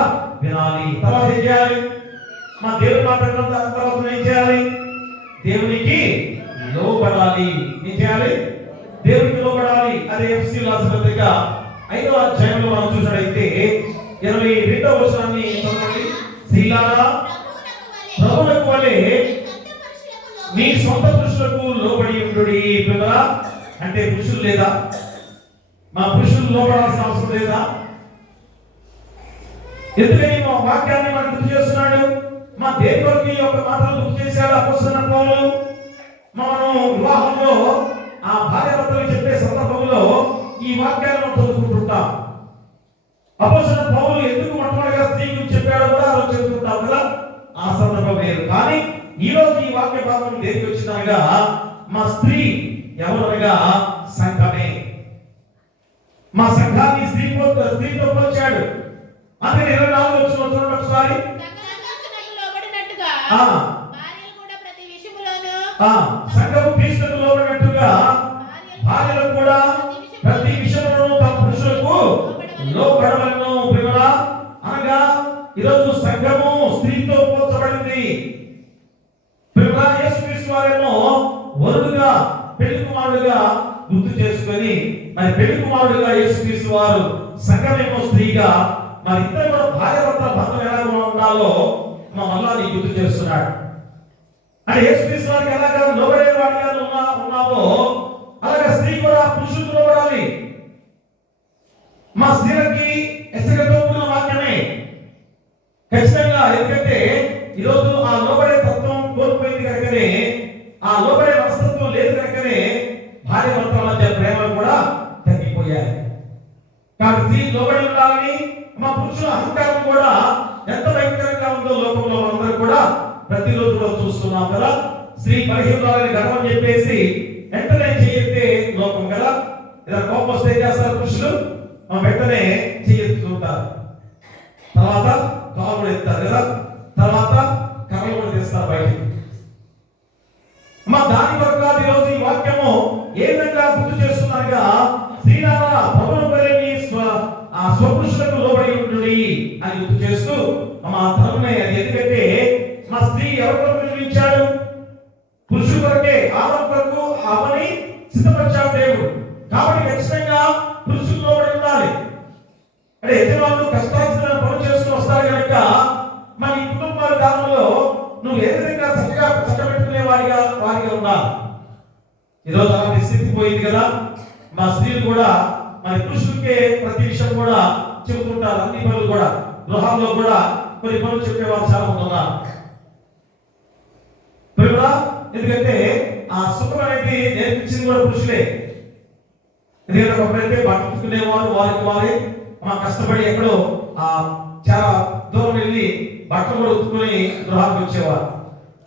వినాలి. తర్వాత ఏం చేయాలి? మా దేవుని మాట విన్న తర్వాత ఏం చేయాలి? దేవునికి లోబడాలి. ఏం చేయాలి? దేవునికి లోబడాలి. అదే ఎఫ్ఎస్సీ రాసిన పత్రిక 5వ అధ్యాయంలో మనం చూసినట్లయితే 22వ వచనాన్ని చదవండి. స్త్రీలారా ప్రభువునకు వలె మీ సొంత పురుషులకు లోబడి ఉండుడి. ప్రేమరా అంటే పురుషులు లేదా? మా పురుషులు లోబడాల్సిన అవసరం లేదా? ఎందుకని మా వాక్యాన్ని మనకు గుర్తు చేస్తున్నాడు? మా దేవుడికి ఒక మాటలు గుర్తు చేశాడు అపోస్తలుడైన పౌలు. మనం వివాహంలో ఆ భార్యాభర్తలు చెప్పే సందర్భంలో ఈ వాక్యాన్ని మనం చదువుకుంటుంటాం. అపోస్తలుడైన పౌలు ఎందుకు మొట్టమొదటిగా స్త్రీ గురించి చెప్పాడో కూడా ఆ రోజు చెబుతుంటాం కదా, ఆ సందర్భం వేరు. కానీ ఈ రోజు ఈ వాక్య భాగం దేనికి వచ్చినగా మా స్త్రీ ఎవరనగా సంఘమే. మా సంఘాన్ని స్త్రీతో పోల్చాడు. అందుకని 24వ వచనం చూడండి ఒకసారి. సంఘము క్రీస్తుకు లోబడినట్టుగా భార్యలు కూడా ప్రతి విషయంలోనూ తమ పురుషులకు లోబడవలెను. ప్రేమరా అనగా ఈరోజు సంఘము స్త్రీతో పోల్చబడింది. ప్రేమరా యేసుక్రీస్తు వారేమో వరుడుగా పెళ్లి కుమారుడుగా గుర్తు చేసుకొని మరి పెళ్లి కుమారుడుగా యేసుక్రీస్తు వారు, సంఘమేమో స్త్రీగా, మరి ఇద్దరు కూడా భార్యాభర్తల బంధం ఎలా ఉండాలో మళ్ళా నీకు గుర్తు చేస్తున్నాడు. అంటే యేసుక్రీస్తు వారికి ఎలాగా లోబడే వాడిగా ఉన్నావో అలాగే స్త్రీ కూడా పురుషులకు లోబడాలి. మా స్త్రీలకి హెచ్చరికతో కూడిన వాక్యమే ఖచ్చితంగా. ఎందుకంటే ఈరోజు ఆ లోబడే తత్వం కోల్పోయింది కనుకనే, ఆ లోబడే మనస్తత్వం లేదు కనుకనే భార్య భర్తల మధ్య ప్రేమలు కూడా తగ్గిపోయాయి. కాబట్టి స్త్రీ లోబడి ఉండాలని, మా పురుషుల అహంకారం కూడా ఎంత భయంకరంగా ఉందో లోకంలో మనందరూ కూడా ప్రతిరోజు కూడా చూస్తున్నాం. చూస్తున్నాం కదా. స్త్రీ బలహీనురాలని గర్వం చెప్పేసి వెంటనే చేయెత్తే లోకం కదా. ఇలా కోపం వస్తే ఏం చేస్తారు పురుషులు? వెంటనే చేయెత్తుతుంటారు, తర్వాత కాలు కూడా ఎత్తారు కదా, తర్వాత కర్రలు కూడా తీస్తారు బయటికి. దాని వరకు ఈరోజు ఈ వాక్యము ఏ విధంగా గుర్తు చేస్తున్నారుగా, స్త్రీలారా ప్రభువును వలె మీ స్వపురుషులకు లోబడి ఉండుడి అని గుర్తు చేస్తూ ధర్మమే అది. ఎందుకంటే స్త్రీ ఎవరి కొరకు నిర్మించాడు? పురుషుల కొరకే, ఆడవారి కొరకు అవని సిద్ధపరిచాడు దేవుడు. కాబట్టి ఖచ్చితంగా పురుషులు లోబడి ఉండాలి. అంటే యజమానులు కష్టార్జిత పనులు చేస్తూ వస్తారు కనుక మన ఈ కుటుంబ విధానంలో నువ్వు ఏ విధంగా చక్కబెట్టుకునే వారిగా ఉండాలి. ఈరోజు అలాంటి స్థితి పోయింది కదా. మా స్త్రీలు కూడా మన పురుషులకే ప్రతి విషయం కూడా చెబుతుంటారు. అన్ని పనులు కూడా, గృహాల్లో కూడా కొన్ని పనులు చెప్పేవారు చాలా మంది ఉన్నారు. ఎందుకంటే ఆ సుఖం అనేది నేర్పించింది కూడా పురుషులే. ఎందుకంటే ఒకరైతే బట్టలుకునేవారు వారికి వారే కష్టపడి ఎక్కడో చాలా దూరం వెళ్ళి బట్టలు కూడా ఉతుక్కుని గృహానికి వచ్చేవారు.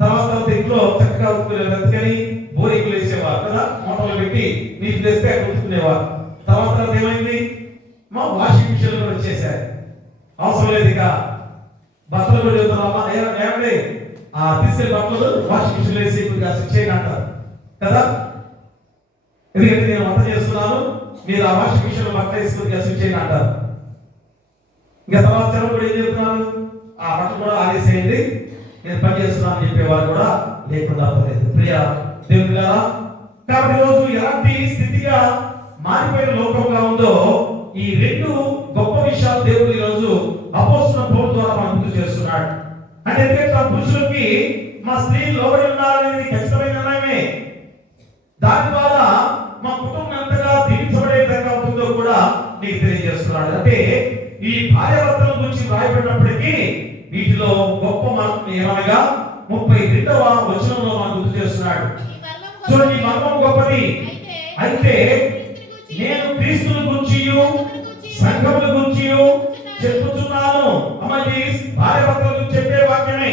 తర్వాత ఇంట్లో చక్కగా ఉతుకుని బోరింగ్లు వేసేవారు కదా, మోటార్లు పెట్టి నీళ్ళు తెస్తే అక్కడ ఉతుక్కునేవారు. తర్వాత ఏమైంది, వాషింగ్ మిషన్లు కూడా వచ్చేసారు. అవసరం లేదు ఇక బట్టలు కూడా చెబుతున్నామా, ఏమండి తీసుకెళ్ళి బట్టలు వాషింగ్ మిషన్ వేసి స్విచ్ చేయని అంటారు కదా. ఎందుకంటే నేను వంట చేస్తున్నాను, మీరు ఆ వాషింగ్ మిషన్ బట్ట వేసుకుని స్విచ్ చేయని అంటారు. ఇంకా తర్వాత కూడా ఏం చెప్తున్నాను, ఆ బట్టలు కూడా ఆదేశేయండి, నేను పని చేస్తున్నాను అని చెప్పేవారు కూడా లేకుండా పోలేదు. ప్రియ దేవుని గారా, కాబట్టి ఈరోజు ఎలాంటి స్థితిగా మారిపోయిన లోకంగా ఉందో ఈ రెండు గొప్ప విషయాలు దేవుడు ఈరోజు అపోస్తలుల పౌలు ద్వారా మనకు గుర్తు చేస్తున్నాడు. అంటే ఎందుకంటే పురుషులకి మా స్త్రీ లోబడి ఉండాలనేది ఖచ్చితమైన నిర్ణయమే. దాని ద్వారా మా కుటుంబం ఎంతగా దీవించబడే విధంగా ఉంటుందో కూడా నీకు తెలియజేస్తున్నాడు. అంటే ఈ భార్యాభర్తల గురించి రాయబడినప్పటికీ వీటిలో గొప్ప మనం ఏమనగా 32వ వచనంలో మనం గుర్తు చేస్తున్నాడు. చూడండి, ఈ మర్మం గొప్పది. అయితే నేను క్రీస్తుని గురించియు సంఘముల గురించియు చెప్పుచున్నాను. అమ్మాయి భార్యాభర్తల గురించి చెప్పే వాక్యమే.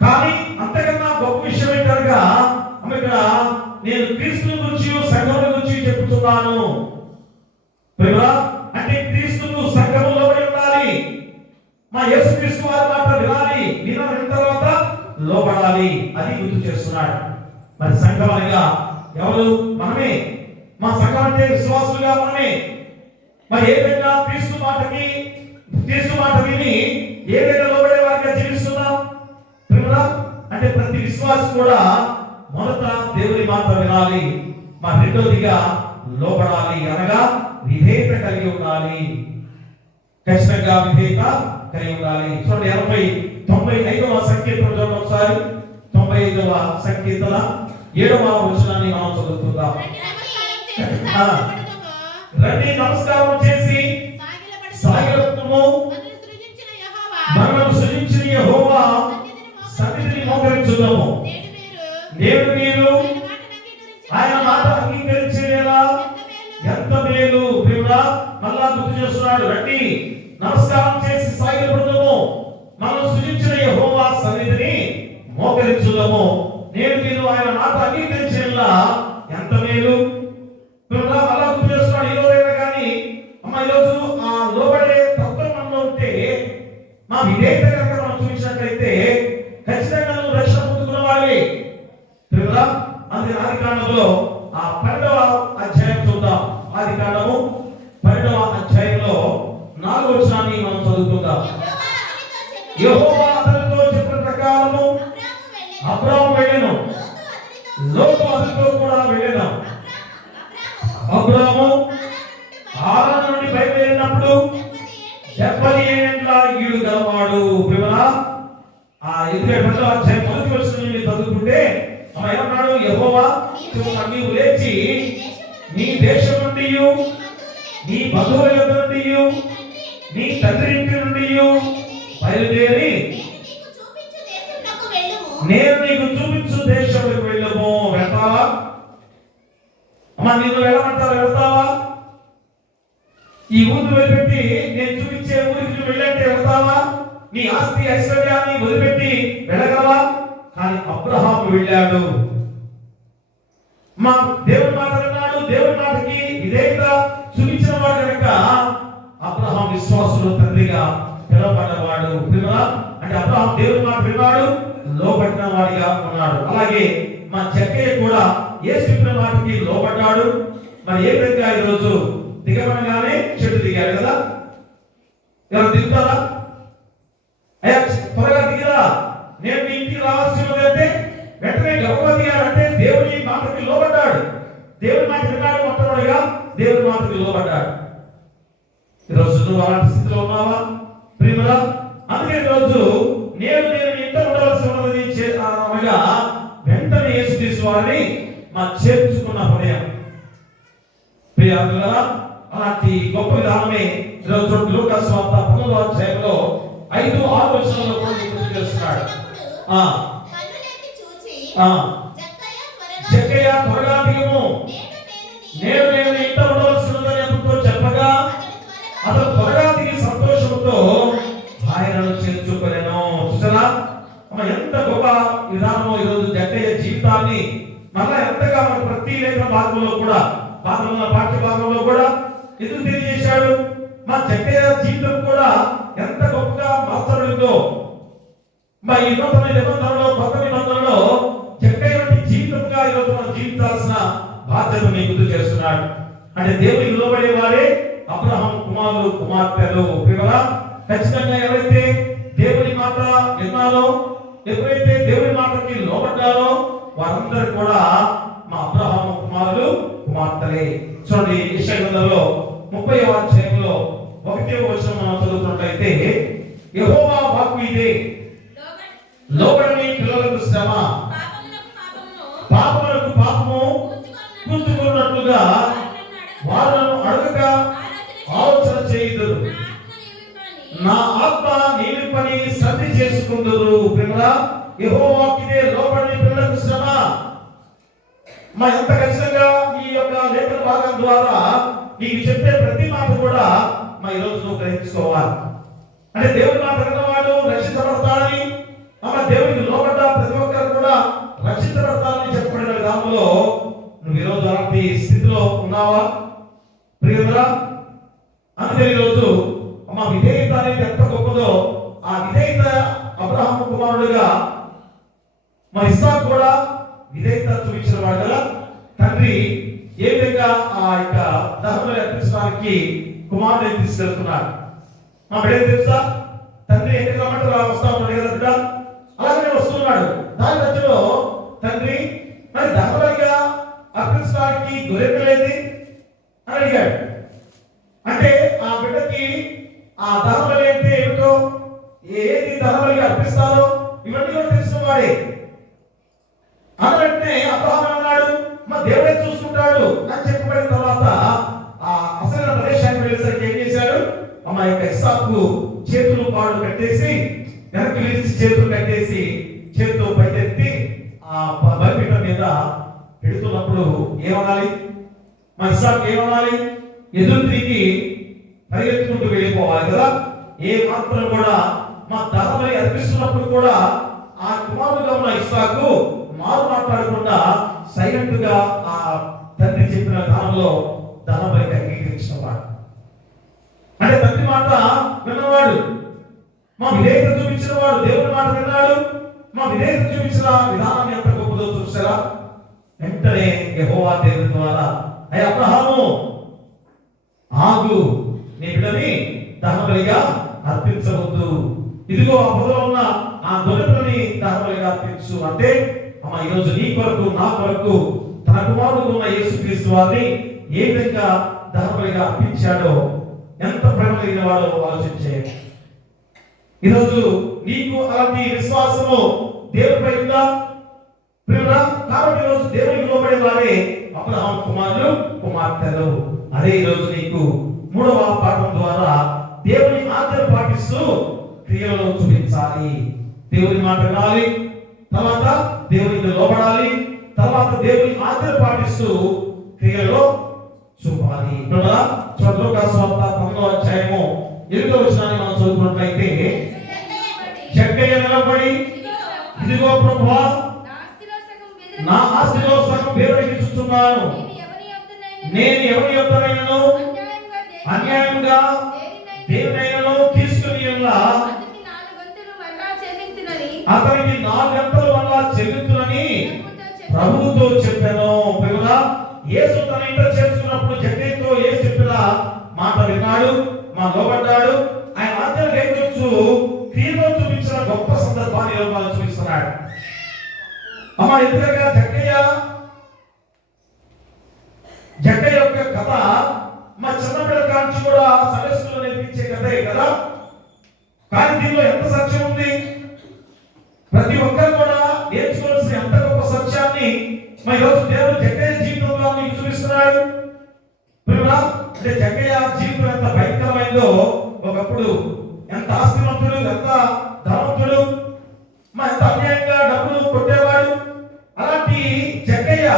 కానీ అంతకన్నా గొప్ప విషయం ఏంటనగా ఇక్కడ నేను క్రీస్తుని గురించి సంఘముల గురించి చెప్పుచున్నాను. అంటే క్రీస్తును సంఘములో ఉండాలి, మా యేసుక్రీస్తు వారి మాట వినాలి, విన్న తర్వాత లోబడాలి, అది గుర్తు చేస్తున్నాడు. మరి సంఘం అనగా ఎవరు? మనమే. మా సంఘం అంటే విశ్వాసులుగా మనమే. మరి ఏ విధంగా క్రీస్తు మాట విని ఏ విధంగా లోబడే వారిగా జీవిస్తున్నాం? అంటే ప్రతి విశ్వాసం కూడా మొదట దేవుని మాట వినాలి, మా రెండోదిగా లోబడాలి, అనగా విధేయత కలిగి ఉండాలి. ఖచ్చితంగా విధేయత కలిగి ఉండాలి. చూడండి 95వ సంకీర్తన చూడండి ఒకసారి. 95వ సంకీర్తన 7వ వచనాన్ని మనం చదువుకుందాం. రండి నమస్కారం చేసి సాగిలపడము, మనల్ని సృజించిన యెహోవా సన్నిధిని మోకరించుదాము. నేడు మీరు ఆయన మాట అంగీకరించేలా ఎంత మేలు. మళ్ళా గుర్తు చేస్తున్నాడు, రండి నమస్కారం చేసి సాగిలపడము, మనం సృజించిన యెహోవా సన్నిధిని మోకరించుదాము. నేడు మీరు ఆయన మాట అంగీకరించేలా ఎంత మేలు. మళ్ళా గుర్తు చేస్తున్నాడు, ఈరోజైనా కానీ ఈరోజు ఆ లోబడే తత్వం మనలో ఉంటే, మా విధేయత కనుక మనం చూపించినట్లయితే ఖచ్చితంగా నువ్వు రక్షణ పొందుకున్న వాళ్ళే. అందుకే ఆదికాండంలో ఆ 12వ అధ్యాయం చూద్దాం. ఆదికాండము 12వ అధ్యాయంలో 4వ వచనాన్ని మనం చదువుకుందాం. యెహోవా అతనితో చెప్పిన ప్రకారము అబ్రాము వెళ్ళెను, లోతు అతనితో కూడా వెళ్ళెను. అబ్రాము హారాను నుండి బయలుదేరినప్పుడు 70 ఏండ్ల ఈడు గలవాడు. ఆ 12వ అధ్యాయం మొదటి వచనం చదువుకుంటే ఏమన్నాడు? యెహోవా నీవు లేచి నీ దేశం నుండి, నీ బంధువుల యొద్ద నుండి, నీ తండ్రి ఇంటి నుండి బయలుదేరి నేను నీకు చూపించు దేశంలోకి వెళ్ళము. వెళ్తావా? నిన్ను వెళ్ళమంటారు, వెళ్తావా? ఈ ఊరిని వదిలిపెట్టి నేను చూపించే ఊరికి వెళ్ళంటే వెళ్తావా? నీ ఆస్తి ఐశ్వర్యాన్ని వదిలిపెట్టి వెళ్ళగలవా? కానీ అబ్రహాము వెళ్ళాడు. మా దేవుని మాట విన్నాడు, దేవుని మాటకి విధేయత చూపించిన వాడు కనుక అబ్రహాం విశ్వాసులు తండ్రిగా పిలువబడ్డవాడు. అంటే అబ్రహాం దేవుని మాట విన్నాడు, లోబడిన వాడిగా ఉన్నాడు. అలాగే మా జక్కయ్య కూడా యేసు చెప్పిన మాటకి లోబడ్డాడు. మరి ఏ విధంగా ఈరోజు దిగబడగానే చెట్టు దిగాడు కదా. ఎవరు దిగుతారా? అయ్యా త్వరగా దిగిరా, నేను మీ ఇంటికి రావాల్సి ఉంది అంటే వెంటనే గొప్ప దిగాడంటే దేవుని మాటకి లోబడ్డాడు. దేవుని మాట విన్నాడు, మొట్టమొదటిగా దేవుని మాటకి లోబడ్డాడు. ఈరోజు నువ్వు అలాంటి స్థితిలో ఉన్నావా ప్రియమురా? అందుకే ఈరోజు నేను ఇంట ఉండవలసి ఉన్నది అనగా వెంటనే యేసుక్రీస్తు వారిని మా చేర్చుకున్న హృదయం. ప్రియులారా, అలాంటి గొప్ప విధానమే ఈరోజు లూకాసు వార్త 12వ అధ్యాయంలో 5-6 వచనాల్లో కూడా గుర్తు చేస్తున్నాడు. జక్కయ్య త్వరగా దిగుము, నేను ఇంట ఉండవలసి ఉన్నదని అతనితో చెప్పగా అతను త్వరగా దిగి సంతోషంతో ఆయనను చేర్చుకొనెను. చూసారా ఎంత గొప్ప విధానమో ఈరోజు జక్కయ్య జీవితాన్ని మళ్ళా ఎంతగా మన ప్రతి లేఖన భాగంలో కూడా పాఠ్య భాగంలో కూడా ఎందుకు తెలియజేశాడు. మా జక్కయ్య జీవితం కూడా ఎంత గొప్పగా మార్చబడిందో. మా ఈ నూతన నిబంధనలో, కొత్త నిబంధనలో జక్కయ్య వంటి జీవితంగా ఈరోజు మనం జీవించాల్సిన బాధ్యత మీకు గుర్తు చేస్తున్నాడు. అంటే దేవునికి లోబడే వారే అబ్రహాం కుమారులు కుమార్తెలు. ఖచ్చితంగా ఎవరైతే దేవుని మాట విన్నారో, ఎవరైతే దేవుని మాటకి లోబడ్డారో వారందరూ కూడా మా అబ్రహాము కుమారులు కుమార్తెలే. చూడండి యెషయా గ్రంథంలో 30వ అధ్యాయంలో 1వ వచనం మనం చదువుతున్నట్లయితే, యెహోవా వాక్కు ఇదే, లోబడని పిల్లలకు శ్రమ, పాపములకు పాపము కూర్చుకున్నట్లుగా వారు నన్ను అడగక ఆలోచన చేయుదురు, నా ఆత్మ నీవి పని శ్రద్ధ చేసుకుందురు. ప్రేమరా, యెహోవాకి ఇదే, లోబడని పిల్లలకు శ్రమ. మా ఎంత ఖచ్చితంగా ఈ యొక్క లేఖన భాగం ద్వారా నీకు చెప్పే ప్రతి మాట కూడా మా ఈరోజు నువ్వు గ్రహించుకోవాలి. అంటే దేవుని మాట విన్నవాడు రక్షించబడతాడని, దేవునికి లోబడ్డ ప్రతి ఒక్కరు కూడా రక్షించబడతారని చెప్పబడిన విధానంలో నువ్వు ఈరోజు అలాంటి స్థితిలో ఉన్నావా ప్రియురా? అందుకే ఈరోజు మా విధేయత అనేది ఎంత గొప్పదో, ఆ విధేయత అబ్రహాము కుమారుడుగా మా ఇస్సాకు కూడా విధేయత చూపించిన వాడు కదా. తండ్రి ఏ విధంగా ఆ యొక్క దహన అర్పించడానికి కుమారుడిని తీసుకెళ్తున్నాడు. మా బిడ్డ తెలుసా, తండ్రి ఎక్కడ రమ్మంటే వస్తా ఉన్నాడు కదా బిడ్డ, అలాగే వస్తున్నాడు. దాని మధ్యలో తండ్రి మరి దహనగా అర్పించడానికి గొర్రెపిల్లేది అని అడిగాడు. అంటే ఆ బిడ్డకి ఆ దహనబలి అంటే ఏమిటో, ఏది దహనబలిగా అర్పిస్తారో ఇవన్నీ కూడా తెలిసిన వాడే. అందుకంటే అబ్రహాము అన్నాడు, మా దేవుడే చూసుకుంటాడు అని చెప్పబడిన తర్వాత ఆ అసలైన ప్రదేశానికి వెళ్ళేసరికి ఏం చేశాడు, అమ్మ యొక్క ఇస్సాకు చేతులు పాడు కట్టేసి వెనక్కి విరిచి చేతులు కట్టేసి చేతితో పైకెత్తి ఆ బలిపీఠం మీద పెడుతున్నప్పుడు ఏమనాలి, మా ఇస్సాకు ఏమనాలి, ఎదురు తిరిగి పరిగెత్తుకుంటూ వెళ్ళిపోవాలి కదా. ఏ మాత్రం కూడా మా దహనబలి అర్పిస్తున్నప్పుడు కూడా ఆ కుమారుడుగా ఉన్న ఇస్సాకు మారు మాట్లాడకుండా సైలెంట్ గా ఆ తండ్రి చెప్పిన విధానంలో దహనబలికి అంగీకరించిన వాడు. అంటే తండ్రి మాట విన్నవాడు, మా విధేయత చూపించిన వాడు, దేవుని మాట విన్నాడు. మా విధేయత చూపించిన విధానం ఎంత గొప్పదో చూసారా. వెంటనే యెహోవా దేవుని ద్వారా, అయ్యా అబ్రహాము ఆగు, నీ బిడ్డని దహనబలిగా అర్పించవద్దు, ఇదిగో ఆ పొదలో ఉన్న ఆ గొర్రెపిల్లని దహనబలిగా అర్పించు అంటే అమ్మ ఈరోజు నీ కొరకు నా కొరకు తన కుమారుడు ఉన్న యేసుక్రీస్తు వారిని ఏ విధంగా దహనబలిగా అర్పించాడో, ఎంత ప్రేమ కలిగిన వాడో ఆలోచించే. ఈరోజు నీకు అలాంటి విశ్వాసము దేవుడిపై ఉందా ప్రియుడా? కాబట్టి ఈరోజు దేవునికి లోబడే వారే అబ్రహాము కుమారులు కుమార్తెలు. అదే ఈరోజు నీకు 3వ పాఠం ద్వారా దేవుని ఆజ్ఞలు పాటిస్తూ క్రియలో చూపించాలి. దేవుని మాట వినాలి, తర్వాత దేవునికి లోబడాలి, తర్వాత దేవుని ఆజ్ఞలు పాటిస్తూ క్రియలో చూపాలి. లూకాసు వార్త 9వ అధ్యాయము 8వ వచనాన్ని మనం చదువుకున్నట్లయితే, జక్కయ్య నిలబడి ఇదిగో ప్రభువా, నా ఆస్తిలో సగం దేవునికి ఇచ్చుచున్నాను. నేను ఎవరి యొద్దనైనను అన్యాయంగా దేనినైనను తీసుకుని అతనికి 4 గంటలు మళ్ళా చెల్లించునని ప్రభువుతో చెప్పాను. ప్రియులా, యేసు తన ఇంట చేర్చుకున్నప్పుడు జక్కయ్యతో యేసు చెప్పిన మాట విన్నాడు, లోబడ్డాడు. ఆయన ఆజ్ఞలు గైకొచ్చు క్రియలో చూపించిన గొప్ప సందర్భాన్ని మనం చూపిస్తున్నాడు. అమ్మ, ఎందుకగా జక్కయ్య యొక్క కథ మా చిన్నపిల్లల కాంచి కూడా సండే స్కూల్లో నేర్పించే కథే కదా. కానీ దీనిలో ఎంత సత్యం ఉంది? ప్రతి ఒక్కరు కూడా నేర్చుకోవాల్సిన ఎంత గొప్ప సత్యాన్ని మా ఈరోజు దేవుడు జక్కయ్య జీవితంలో మీకు చూపిస్తున్నాడు. అంటే జక్కయ్య జీవితం ఎంత భయంకరమైందో, ఒకప్పుడు ఎంత ఆస్తిమంతుడు, ఎంత ధనవంతుడు, ఎంత అన్యాయంగా డబ్బులు కొట్టేవాడు. అలాంటి జక్కయ్య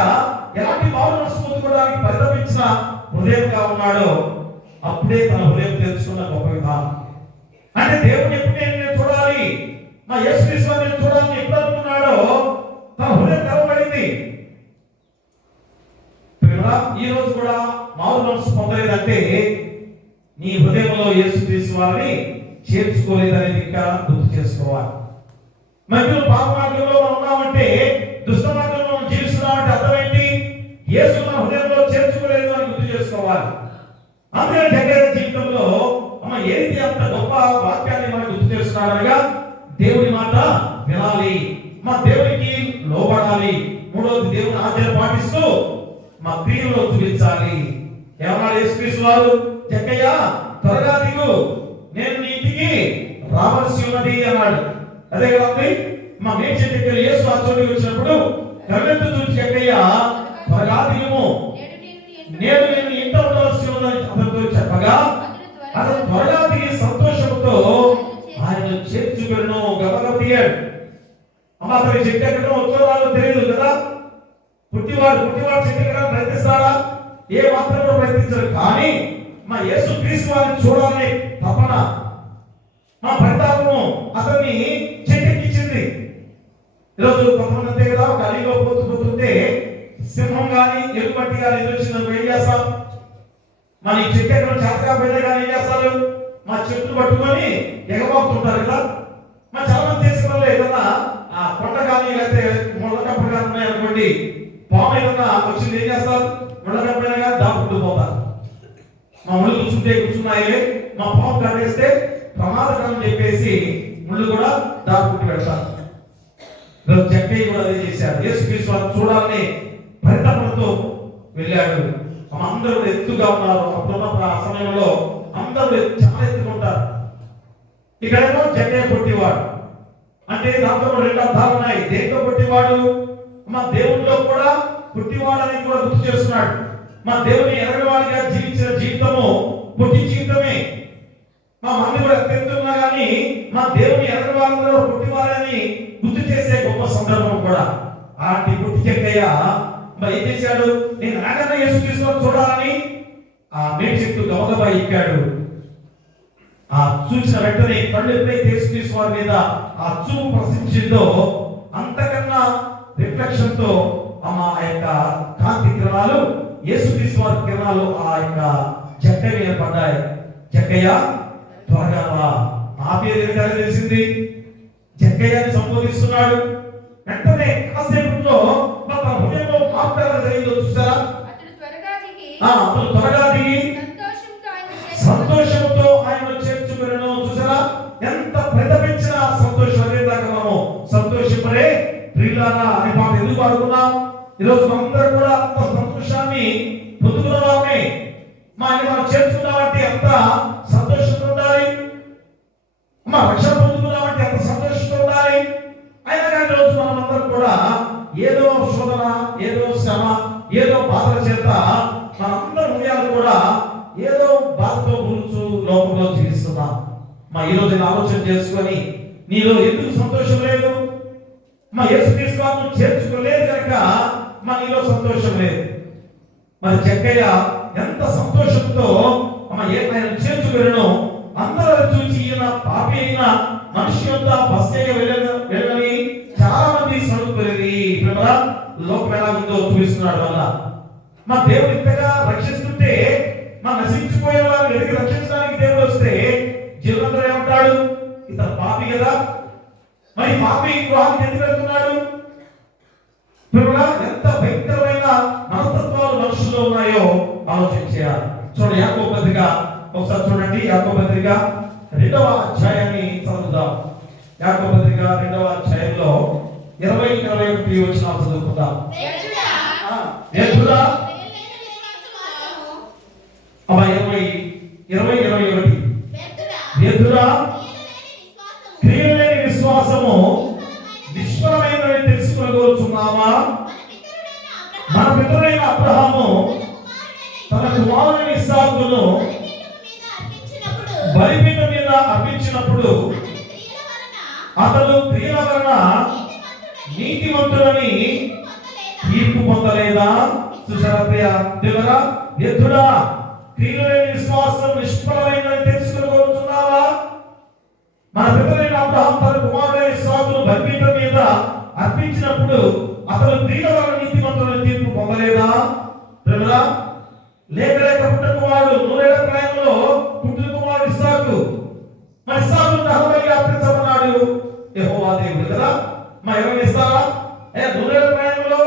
ఎలాంటి మారు మనసు పొందుకోవడానికి పరితపించిన హృదయంగా ఉన్నాడో అప్పుడే తన హృదయం తెలుసుకున్న గొప్ప విధానం. అంటే దేవుని ఎప్పుడు నేను చూడాలి, మా యేసుక్రీస్తు నేను చూడాలని ఎప్పుడు అనుకున్నాడో తన హృదయం తెరవబడింది. ఈ రోజు కూడా మారు మనసు పొందలేదంటే నీ హృదయంలో యేసుక్రీస్తు వారిని చేర్చుకోలేదనేది ఇంకా గుర్తు చేసుకోవాలి. మధ్యలో పాప మార్గంలో మనం ఉన్నామంటే, దుష్ట మార్గంలో మనం జీవిస్తున్నామంటే అర్థం ఏంటి? యేసు మన హృదయంలో చేర్చుకోలేదు అని గుర్తు చేసుకోవాలి. అందుకే జక్కయ్య జీవితంలో ఏది అంత గొప్ప వాక్యాన్ని మనం గుర్తు చేస్తున్నాడనగా, దేవుని మాట వినాలి, మా దేవునికి లోబడాలి, మూడవది దేవుని ఆజ్ఞలు పాటిస్తూ మా క్రియలో చూపించాలి. ఏమన్నాడు యేసుక్రీస్తు వారు? జక్కయ్య త్వరగా దిగు, నేను నీ ఇంటికి రావాల్సి ఉన్నది అన్నాడు. అదే కదండి, మా మేడ్చి దగ్గర యేసు ఆ చోటుకి వచ్చినప్పుడు కళ్ళెత్తు చూసి జక్కయ్య త్వరగా దిగుము, నేను ఇంట ఉండవలసి ఉన్నదని అతనితో చెప్పగా అతను త్వరగా దిగి సంతోషంతో ఆయన చేర్చుకును. గబగబ దిగాడు. అతని చెట్టు ఎక్కడో వచ్చేవాళ్ళు తెలియదు కదా. పుట్టివాడు చెట్టు ఎక్కడ ప్రయత్నిస్తాడా? ఏ మాత్రం కూడా ప్రయత్నించారు. కానీ మా యేసుక్రీస్తు వారిని చూడాలని తపన, మా పరితాపము అతన్ని చెట్టెక్కించింది. ఈరోజు కొంతమంది అంతే కదా, ఒక అలీలో పోతుంటే సింహం కానీ ఎలుపట్టి కానీ ఎదురొచ్చినప్పుడు ఏం చేస్తాం? మన ఈ చెట్టు ఎక్కడ చేతకపోయినా కానీ ఏం చేస్తారు? మా చెట్టు పట్టుకొని ఎగబాకుతుంటారు కదా. మా చాలా మంది దేశంలో ఏదన్నా ఆ కొండ కానీ లేకపోతే ముళ్ళకప్పలు కానీ ఉన్నాయనుకోండి, పాము ఏదన్నా వచ్చింది ఏం చేస్తారు? ముళ్ళకప్పైనా కానీ దాపుకుంటూ పోతారు. మా ముళ్ళు కూర్చున్నాయి, మా పాము కట్టేస్తే ప్రమాదకరం చెప్పేసి ముళ్ళు కూడా దాపుకుంటూ పెడతారు. జక్కయ్య కూడా అదే చేశాడు. యేసుక్రీస్తు వారిని చూడాలని పరితపనతో వెళ్ళాడు. అందరూ కూడా ఎత్తుగా ఉన్నారు. అప్పుడున్న ఆ సమయంలో అందరూ చాలా ఎత్తుకుంటారు. ఇక్కడేమో జక్కయ్య పొట్టివాడు, అంటే దాంతో కూడా 2 అర్థాలు ఉన్నాయి. దేంతో పొట్టివాడు? మా దేవుల్లో కూడా పుట్టివాడు అనేది కూడా గుర్తు చేస్తున్నాడు. మా దేవుని ఎరగవాడిగా జీవించిన జీవితము పుట్టి జీవితమే. మా మంది కూడా ఎత్తున్నా కానీ మా దేవుని ఎరగవాళ్ళలో పుట్టివారని గుర్తు చేసే గొప్ప సందర్భం కూడా. అలాంటి పుట్టి జక్కయ్య మరి ఏం చేశాడు? నేను నాగన్న యేసుక్రీస్తుని చూడాలని ఆ మేడి చెట్టు గబగబా ఎక్కాడు. ఆ చూసిన వెంటనే కళ్ళు ఎప్పుడైతే యేసుక్రీస్తు వారి మీద ఆ చూపు ప్రసరించిందో అంతకన్నా రిఫ్లెక్షన్ తో ఆ యొక్క కాంతి కిరణాలు, యేసుక్రీస్తు వారి కిరణాలు ఆ యొక్క జక్కయ్య మీద పడ్డాయి. జక్కయ్య త్వరగా రా. ఆ పేరు ఎందుకని తెలిసింది? జక్కయ్యని సంబోధిస్తున్నాడు. వెంటనే కాసేపట్లో తన హృదయంలో మార్పు జరిగిందో చూసారా? అతను త్వరగా దిగి సంతోషంతో ఆయన చేర్చుకును. చూసారా ఎంత ప్రతిపించిన సంతోషం? అదే దాకా మనము సంతోషపడే ప్రియులారా అనే మాట ఎందుకు పాడుకున్నాం? ఈరోజు మనందరం కూడా అంత సంతోషాన్ని పొందుకున్నామే. మనం చేర్చుకున్నామంటే ఎంత సంతోషంతో ఉండాలి, మా రక్షణ పొందుకున్నామంటే ఎంత సంతోషంతో ఉండాలి. అయినా కానీ రోజు మనమందరం కూడా ఏదో శోధన, ఏదో శ్రమ, ఏదో బాధల చేత మనందరం హృదయాలు కూడా ఏదో బాధతో గురించి లోపంలో జీవిస్తున్నాం. ఈ రోజు ఆలోచన చేసుకొని నీలో ఎందుకు సంతోషం లేదు? మా యేసుక్రీస్తు వారిని చేర్చుకోలేదు కనుక నీలో సంతోషం లేదు. మరి జక్కయ్య ఎంత సంతోషంతో ఆయన చేర్చుకును. అందరూ చూసి ఈయన పాపి అయిన మనిషి యొక్క బస్సయ్య వెళ్ళని చాలా కదా లోకం ఎలా ఉందో చూపిస్తున్నాడు వల్ల. మా దేవుడు ఇంతగా రక్షిస్తుంటే మా నశించిపోయే వారిని వెతికి రక్షించడానికి దేవుడు వస్తే జీవనంలో ఏమంటాడు, ఇతను పాపి కదా, మరి పాపి గృహానికి ఎందుకు వెళ్తున్నాడు? ఎంత భయంకరమైన మనస్తత్వాలు మనుషుల్లో ఉన్నాయో ఆలోచించాలి. చూడండి యాకోబు పత్రిక ఒకసారి చూడండి. యాకోబు పత్రిక 2వ అధ్యాయాన్ని చదువుదాం. యాకోబు పత్రిక 2వ అధ్యాయంలో 20-21 వచనాలు చదువుకుందాం. వ్యర్థుడా 20-21 వ్యర్థుడా క్రియలు లేని విశ్వాసము నిష్ఫలమైనదని తెలుసుకొనగోరుచున్నావా? మన పితరుడైన అబ్రహాము తన కుమారుని ఇస్సాకును బలిపీఠం మీద అర్పించినప్పుడు అతడు క్రియల వలన నీతిమంతుడని తీర్పు పొందలేదా? చూసారా ప్రియ దేవుడా, వ్యర్థుడా క్రియలు లేని విశ్వాసం నిష్ఫలమైనదని తెలుసుకొనగోరుచున్నావా? మన పితరుడైన అబ్రహాము తన కుమారుడైన ఇస్సాకును బలిపీఠం మీద అర్పించినప్పుడు అతను క్రియల వలన నీతిమంతుడని తీర్పు పొందలేదా? దేవుడా, లేక పుట్టిన కుమారుడు 100 ఏళ్ల ప్రాయంలో పుట్టిన కుమారుడు ఇస్సాకు. మరి ఇస్సాకు దహనబలిగా అర్పించమన్నాడు యెహోవా దేవుడు కదా. మా ఎవరిని ఇస్తారా? 100 ఏళ్ల ప్రాయంలో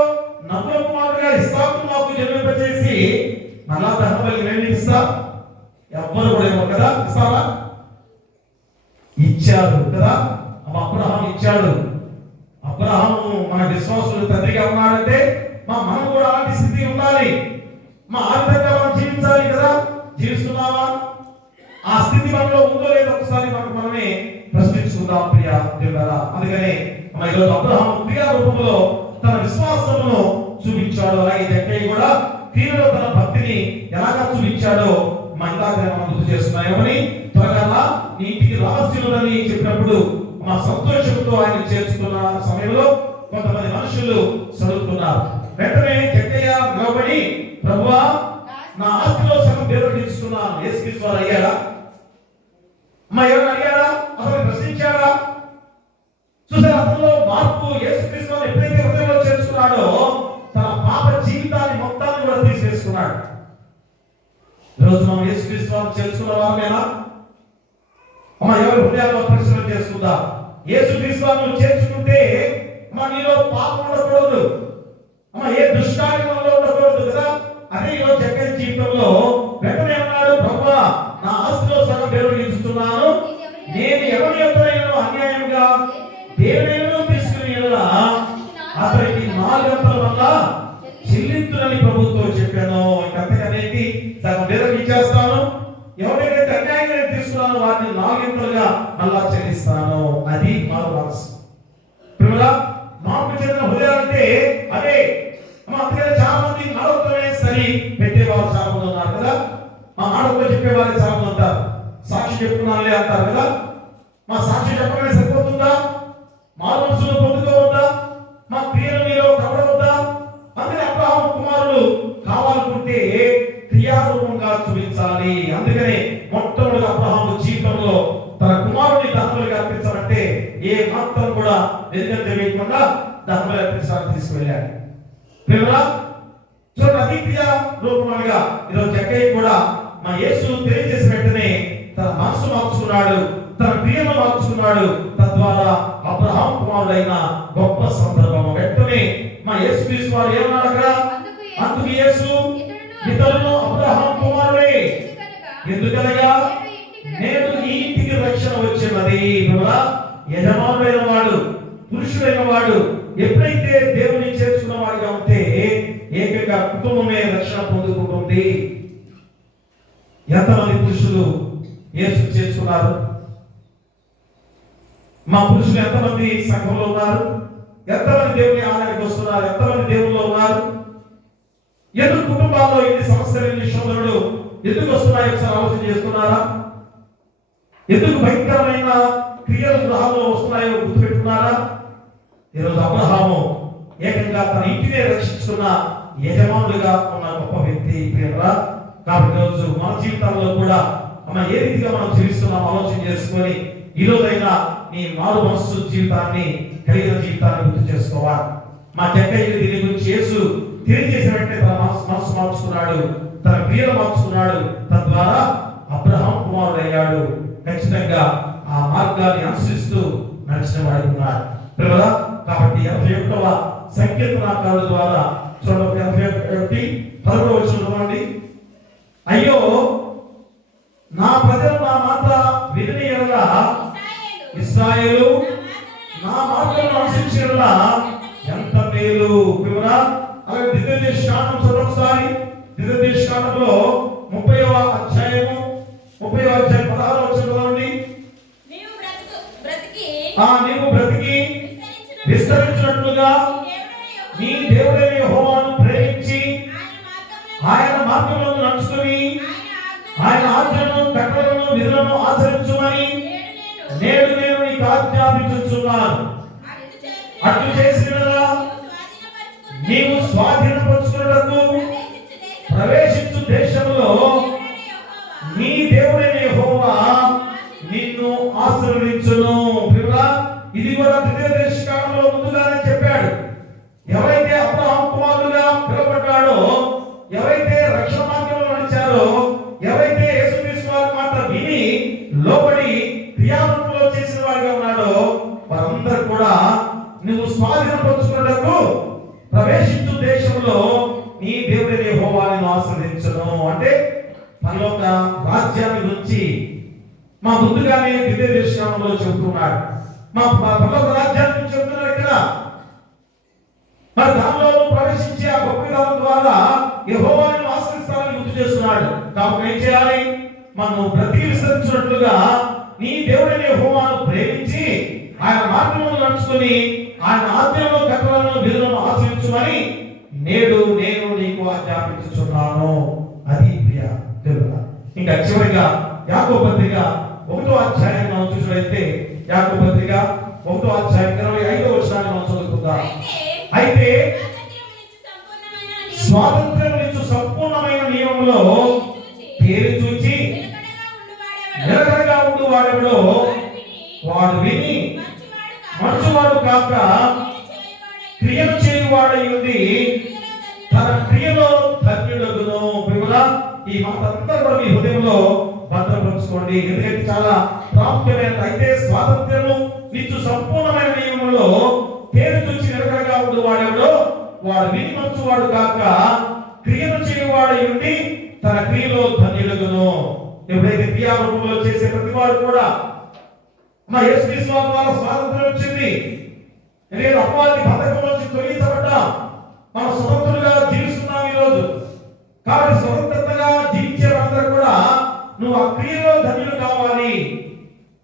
నమ్ముల కుమారుడుగా ఇస్సాకు మాకు జన్మింపచేసి మళ్ళా దహనబలి నేను ఇస్తా? ఎవ్వరు కూడా ఏమో కదా, ఇస్తారా? ఇచ్చాడు కదా. అబ్రహాము ఇచ్చాడు. అబ్రహాము మన విశ్వాసులు తండ్రిగా ఉన్నాడంటే మనం కూడా అలాంటి స్థితి ఉండాలి. ఆ విధంగా మనం జీవించాలి కదా. జీవిస్తున్నావా? ఆ స్థితి మనలో ఉందో లేదో ఒకసారి మనమే ప్రశ్నించుకుందాం ప్రియ దేవుడా. అందుకనే మన ఈరోజు అబ్రహాము క్రియా రూపంలో తన విశ్వాసమును చూపించాడు. అలాగే జక్కయ్య కూడా క్రియలో తన భక్తిని ఎలాగా చూపించాడో మనం గుర్తు చేస్తున్నామని త్వరగా నీ ఇంటికి రావాల్సినదని చెప్పినప్పుడు మా సంతోషంతో ఆయన చేర్చుకున్న సమయంలో కొంతమంది మనుషులు చదువుతున్నారు. వెంటనే జక్కయ్య నిలబడి, ప్రభువా నా ఆస్తిలో సగం పేరు ఇస్తున్నాను. యేసుక్రీస్తు వారు అయ్యాడా? ఎవరు అడిగాడా? అతను ప్రశ్నించాడా? చూసారా, అతనిలో మార్పు యేసుక్రీస్తు వారు ఎప్పుడైతే హృదయంలో చేర్చుకున్నాడో తన పాప జీవితాన్ని మొత్తాన్ని కూడా తీసివేసుకున్నాడు. ఈరోజు మనం యేసుక్రీస్తు వారు చేర్చుకున్న వారమేనా? ఎవరి హృదయాల్లో పరిశీలన చేసుకుందాం. యేసుక్రీస్తు వారిని చేర్చుకుంటే నీలో పాపం ఉండకూడదు, ఏ దుష్కార్యంలో ఉండకూడదు కదా. అదే ఈరోజు జక్కయ్య జీవితంలో వెంటనే అన్నాడు, ప్రభువా నా ఆస్తిలో సగం పేరు ఇస్తున్నాను. నేను ఎవరి యొక్కనైనా అన్యాయంగా దేనినైనా తీసుకుని అతనికి 4 గంటల వల్ల చెల్లించునని ప్రభుత్వం చెప్పాను. ఇంకంతకనేది సగం పేరు ఇచ్చేస్తాను. ఎవరైతే అన్యాయంగా తీసుకున్నానో వారిని 4 గంటలుగా మళ్ళా చెల్లిస్తాను. అది మారు మనసు. మార్పు చెందిన హృదయాలంటే అదే. అందుకని చాలా మంది ఆడోత్తమే సరి పెట్టేవారు చాలా మంది ఉన్నారు కదా. ఆడోత్తం చెప్పేవారు చాలా మంది ఉంటారు. సాక్షి చెప్పుకున్నానులే అంటారు కదా. సాక్షి చెప్పడమే సరిపోతుందా? మారు మనసులో పొందుకోవద్దా? క్రియలు మీలో కనబడవద్దా? అందుకని అబ్రహాము కుమారుడు కావాలనుకుంటే క్రియారూపంగా చూపించాలి. అందుకని మొట్టమొదటి అబ్రహాము జీవితంలో తన కుమారుడిని దహనబలిగా అర్పించాలంటే ఏ మాత్రం కూడా వెనుకంజ వేయకుండా దహనబలి అర్పించడానికి తీసుకువెళ్ళాడు. చూడండి, అతి క్రియా రూపంగా ఈరోజు జక్కయ్య కూడా యేసు తెలియజేసిన వెంటనే తన మనసు మార్చుకున్నాడు, తన క్రియను మార్చుకున్నాడు. తద్వారా అబ్రహాము కుమారుడైన గొప్ప సందర్భం. వెంటనే యేసుక్రీస్తు వారు ఏమన్నాడు అక్కడ? అందుకు యేసు ఇతరులు అబ్రహాము కుమారుడే, ఎందుకనగా నేను ఈ ఇంటికి రక్షణ వచ్చినది. యజమానుడైన వాడు, పురుషుడైన వాడు ఎప్పుడైతే దేవుని చేర్చుకున్న వాడిగా ఉంటే ఏకంగా కుటుంబమే రక్షణ పొందుకుంటుంది. ఎంతమంది పురుషులు యేసు చేర్చుకున్నారు? పురుషులు ఎంతమంది సంఘంలో ఉన్నారు? ఎంతమంది దేవుని ఆలయానికి వస్తున్నారు? ఎంతమంది దేవుల్లో ఉన్నారు? ఎందుకు కుటుంబాల్లో ఎన్ని సమస్యలు, ఎన్ని శోధనలు ఎందుకు వస్తున్నాయి? ఒకసారి ఆలోచన చేస్తున్నారా? ఎందుకు భయంకరమైన క్రియలు గృహాల్లో వస్తున్నాయో గుర్తుపెట్టుకున్నారా? ఈరోజు అబ్రహాము ఏకంగా తన ఇంటినే రక్షించుకున్న యజమానుడిగా ఉన్న గొప్ప వ్యక్తి ప్రియరా. కాబట్టి ఈరోజు మన జీవితాల్లో కూడా ఏ రీతిగా మనం జీవిస్తున్నాం ఆలోచన చేసుకొని ఈ రోజైనా నీ మారు మనసు జీవితాన్ని కలిగిన జీవితాన్ని గుర్తు చేసుకోవాలి. మా చెక్కయ్య దీని గురించి యేసు తెలియజేసిన వెంటనే తన మనసు మార్చుకున్నాడు, తన క్రియలు మార్చుకున్నాడు, తద్వారా అబ్రహాం కుమారుడు అయ్యాడు. ఖచ్చితంగా ఆ మార్గాన్ని అనుసరిస్తూ నడిచిన వాడు ఉన్నాడు. కాబట్టి 81వ సంకీర్తనాకారుల ద్వారా చూడండి, 81:11 చూడండి. అయ్యో నా ప్రజలు నా మాట వినని యెడల, ఇశ్రాయేలు నా మార్గమును అనుసరించి యెడల ఎంత మేలు. అలాగే ద్వితీయోపదేశకాండం చదవసారి, ద్వితీయోపదేశకాండంలో 30వ అధ్యాయము 16వ వచనం. నీవు బ్రతికి విస్తరించినట్లుగా నీ దేవుడైన యెహోవాను ప్రేమించి ఆయన మార్గములను నడుచుకుని ఆయన ఆజ్ఞలను కట్టడలను విధులను ఆచరించుమని నేడు నేను నీకు ఆజ్ఞాపించుచున్నాను. అట్లు చేసిన నీవు స్వాధీనపరచుకున్నటకు ప్రవేశించు దేశంలో నీ దేవుడైన యెహోవా నిన్ను ఆశీర్వదించును. ఇది కూడా ద్వితీయోపదేశకాండంలో ముందుగానే చెప్పాడు. ఎవరైతే అబ్రహాం కుమారుడుగా పిలువబడ్డాడో, ఎవరైతే రక్షణ మార్గంలో నడిచారో, ఎవరైతే యేసుక్రీస్తు వారి మాట విని లోబడి క్రియారూపంలో చేసిన వాడిగా ఉన్నాడో, వారందరూ కూడా నువ్వు స్వాధీనపరచుకున్నటకు ప్రవేశించు దేశంలో నీ దేవుడైన యెహోవా నిన్ను ఆశీర్వదించును. అంటే పరలోక రాజ్యాన్ని గురించి మా ముందుగానే ద్వితీయోపదేశకాండంలో చెబుతున్నాడు. మా పరలోక రాజ్యాన్ని గురించి చెబుతున్నాడు ఇక్కడ. మరి దానిలో ప్రవేశించి ఆ గొప్ప విధానం ద్వారా యెహోవాను ఆశ్రయిస్తానని గుర్తు చేస్తున్నాడు. కాబట్టి ఏం చేయాలి? మనం బ్రతికి విస్తరించినట్లుగా నీ దేవుడైన యెహోవాను ప్రేమించి ఆయన మార్గములను నడుచుకుని ఆయన ఆజ్ఞలను కట్టడలను విధులను ఆచరించుమని నేడు నేను నీకు ఆజ్ఞాపించుచున్నాను. అది ప్రియ దేవుడా. ఇంకా చివరిగా యాకోబు పత్రిక 1వ అధ్యాయం మనం చూసినట్లయితే, యాకోబు పత్రిక 1వ అధ్యాయం 25వ వచనాన్ని మనం చదువుకుందాం. అయితే స్వాతంత్ర్యమునిచ్చు సంపూర్ణమైన నియమంలో పేరు చూచి నిలకడగా ఉండు వాడెవడో వాడు విని మంచువాడు కాక క్రియలు చేయువాడై ఉండి తన క్రియలో ధన్యుడగును. ఈ మాట అంతా కూడా మీ హృదయంలో భద్రపరచుకోండి, ఎందుకంటే చాలా ప్రాముఖ్యమైన. అయితే స్వాతంత్ర్యము నిచ్చు సంపూర్ణమైన నియమంలో పేరు చూచి నిలకడగా ఉండు వాడెవడో వాడు విని మంచువాడు కాక క్రియలు చేయువాడై ఉండి తన క్రియలో ధన్యుడగును. ఎప్పుడైతే క్రియారూపంలో చేసే ప్రతి వాడు కూడా మా యేసుక్రీస్తు ద్వారా స్వాతంత్రం వచ్చింది. నేను అపవాది బంధకం నుంచి తొలగించబడ్డాం, మనం స్వతంత్రులుగా జీవిస్తున్నాం ఈరోజు. కాబట్టి స్వతంత్రంగా జీవించే వాళ్ళందరూ కూడా నువ్వు ఆ క్రియలో ధన్యులు కావాలి,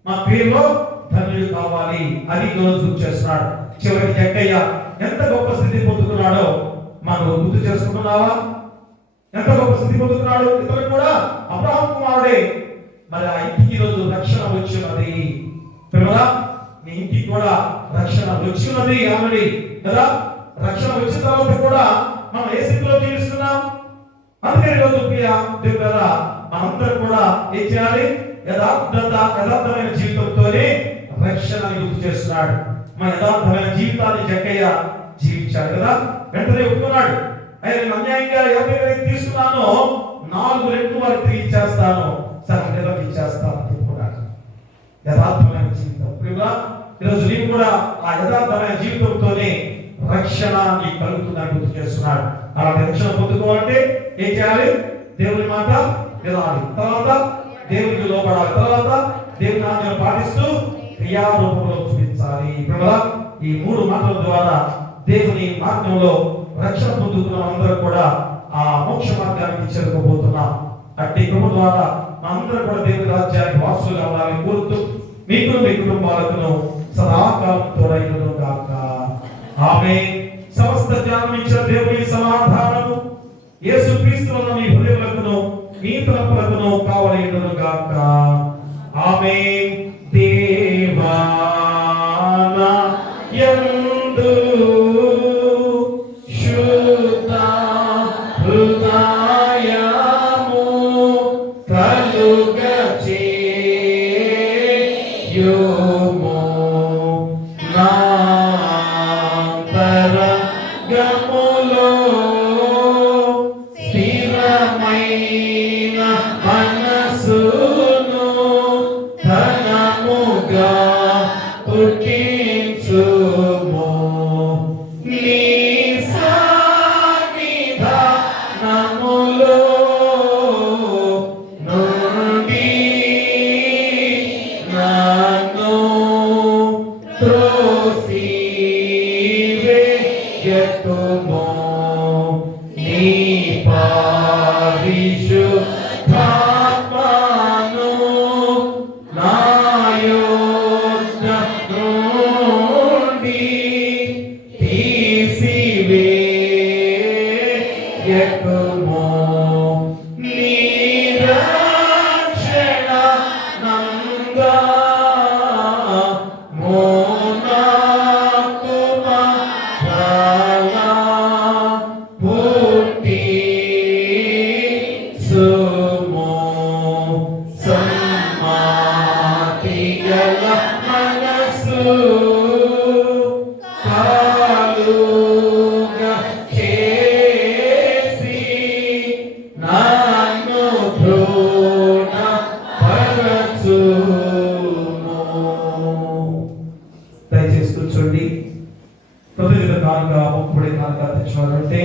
మా క్రియలో ధన్యులు కావాలి అని ఈరోజు గుర్తు చేస్తున్నాడు. చివరికి జక్కయ్య ఎంత గొప్ప స్థితి పొందుకున్నాడో మనం గుర్తు చేసుకుంటున్నావా? ఎంత గొప్ప స్థితి పొందుకున్నాడు. ఇతను కూడా అబ్రహాం కుమారుడే. మరి ఆ ఇంటికి ఈరోజు రక్షణ వచ్చినది. నీ ఇంటికి కూడా రక్షణ వచ్చినది ఆల్రెడీ కదా. రక్షణ వచ్చిన తర్వాత కూడా మనం ఏ స్థితిలో జీవిస్తున్నాం? అందుకని ఈరోజు దేవుడు కదా మనందరూ కూడా ఏం చేయాలి? యథార్థమైన జీవితంతోనే రక్షణని గుర్తు చేస్తున్నాడు. మన యథార్థమైన జీవితాన్ని జక్కయ్య జీవించాడు కదా. వెంటనే ఒప్పుకున్నాడు, నేను అన్యాయంగా ఎవరైతే తీసుకున్నానో 4 రెట్లు వారికి తిరిగి ఇచ్చేస్తాను, సగం నెలకు ఇచ్చేస్తాను చెప్పుకున్నాడు. యథార్థమైన జీవితం. ఈరోజు నీవు కూడా ఆ యథార్థమైన జీవితంతోనే రక్షణ నీకు కలుగుతుందని గుర్తు చేస్తున్నాడు. అలాంటి రక్షణ పొందుకోవాలంటే ఏం చేయాలి? దేవుని మాట వినాలి, తర్వాత దేవునికి లోపడాలి, తర్వాత దేవుని ఆజ్ఞను పాటిస్తూ క్రియారూపంలో చూపించాలి. ఈ 3 మాటల ద్వారా దేవుని మార్గంలో రక్షణ పొందుతున్న అందరూ కూడా ఆ మోక్ష మార్గానికి చేరుకోబోతున్నాం. అట్టి కృప ద్వారా మనందరం కూడా దేవుని రాజ్యానికి వారసులు కావాలని కోరుతూ మీకు మీ కుటుంబాలకు సదాకాలం తోడైనను గాక. ఆమేన్. సమస్త జ్ఞానం ఇచ్చిన దేవుని సమాధానము యేసుక్రీస్తు వలన మీ హృదయములకు మీ తలపులకు కావలయును గాక. ఆమేన్. దేవా యందు శుద్ధ హృదయము కలుగచేయుము. నాంతర స్థిరమైన మనసును ధనముగా పుట్టించుము. నీ సన్నిధానములో నుండి నన్ను త్రోసివేయుము. నీ పరిశుద్ధాత్మను నా యొద్ద నుండి తీసివేయుము. నీ రక్షణనంగా నాకు మరలా పుట్టించుము. సన్మతిగల మనసు కలుగ చేసి నన్ను తృణపరచుము. దయచేసి కూర్చోండి. కృతజ్ఞత కానుక మొక్కుబడి కానుక తెచ్చుకోవాలంటే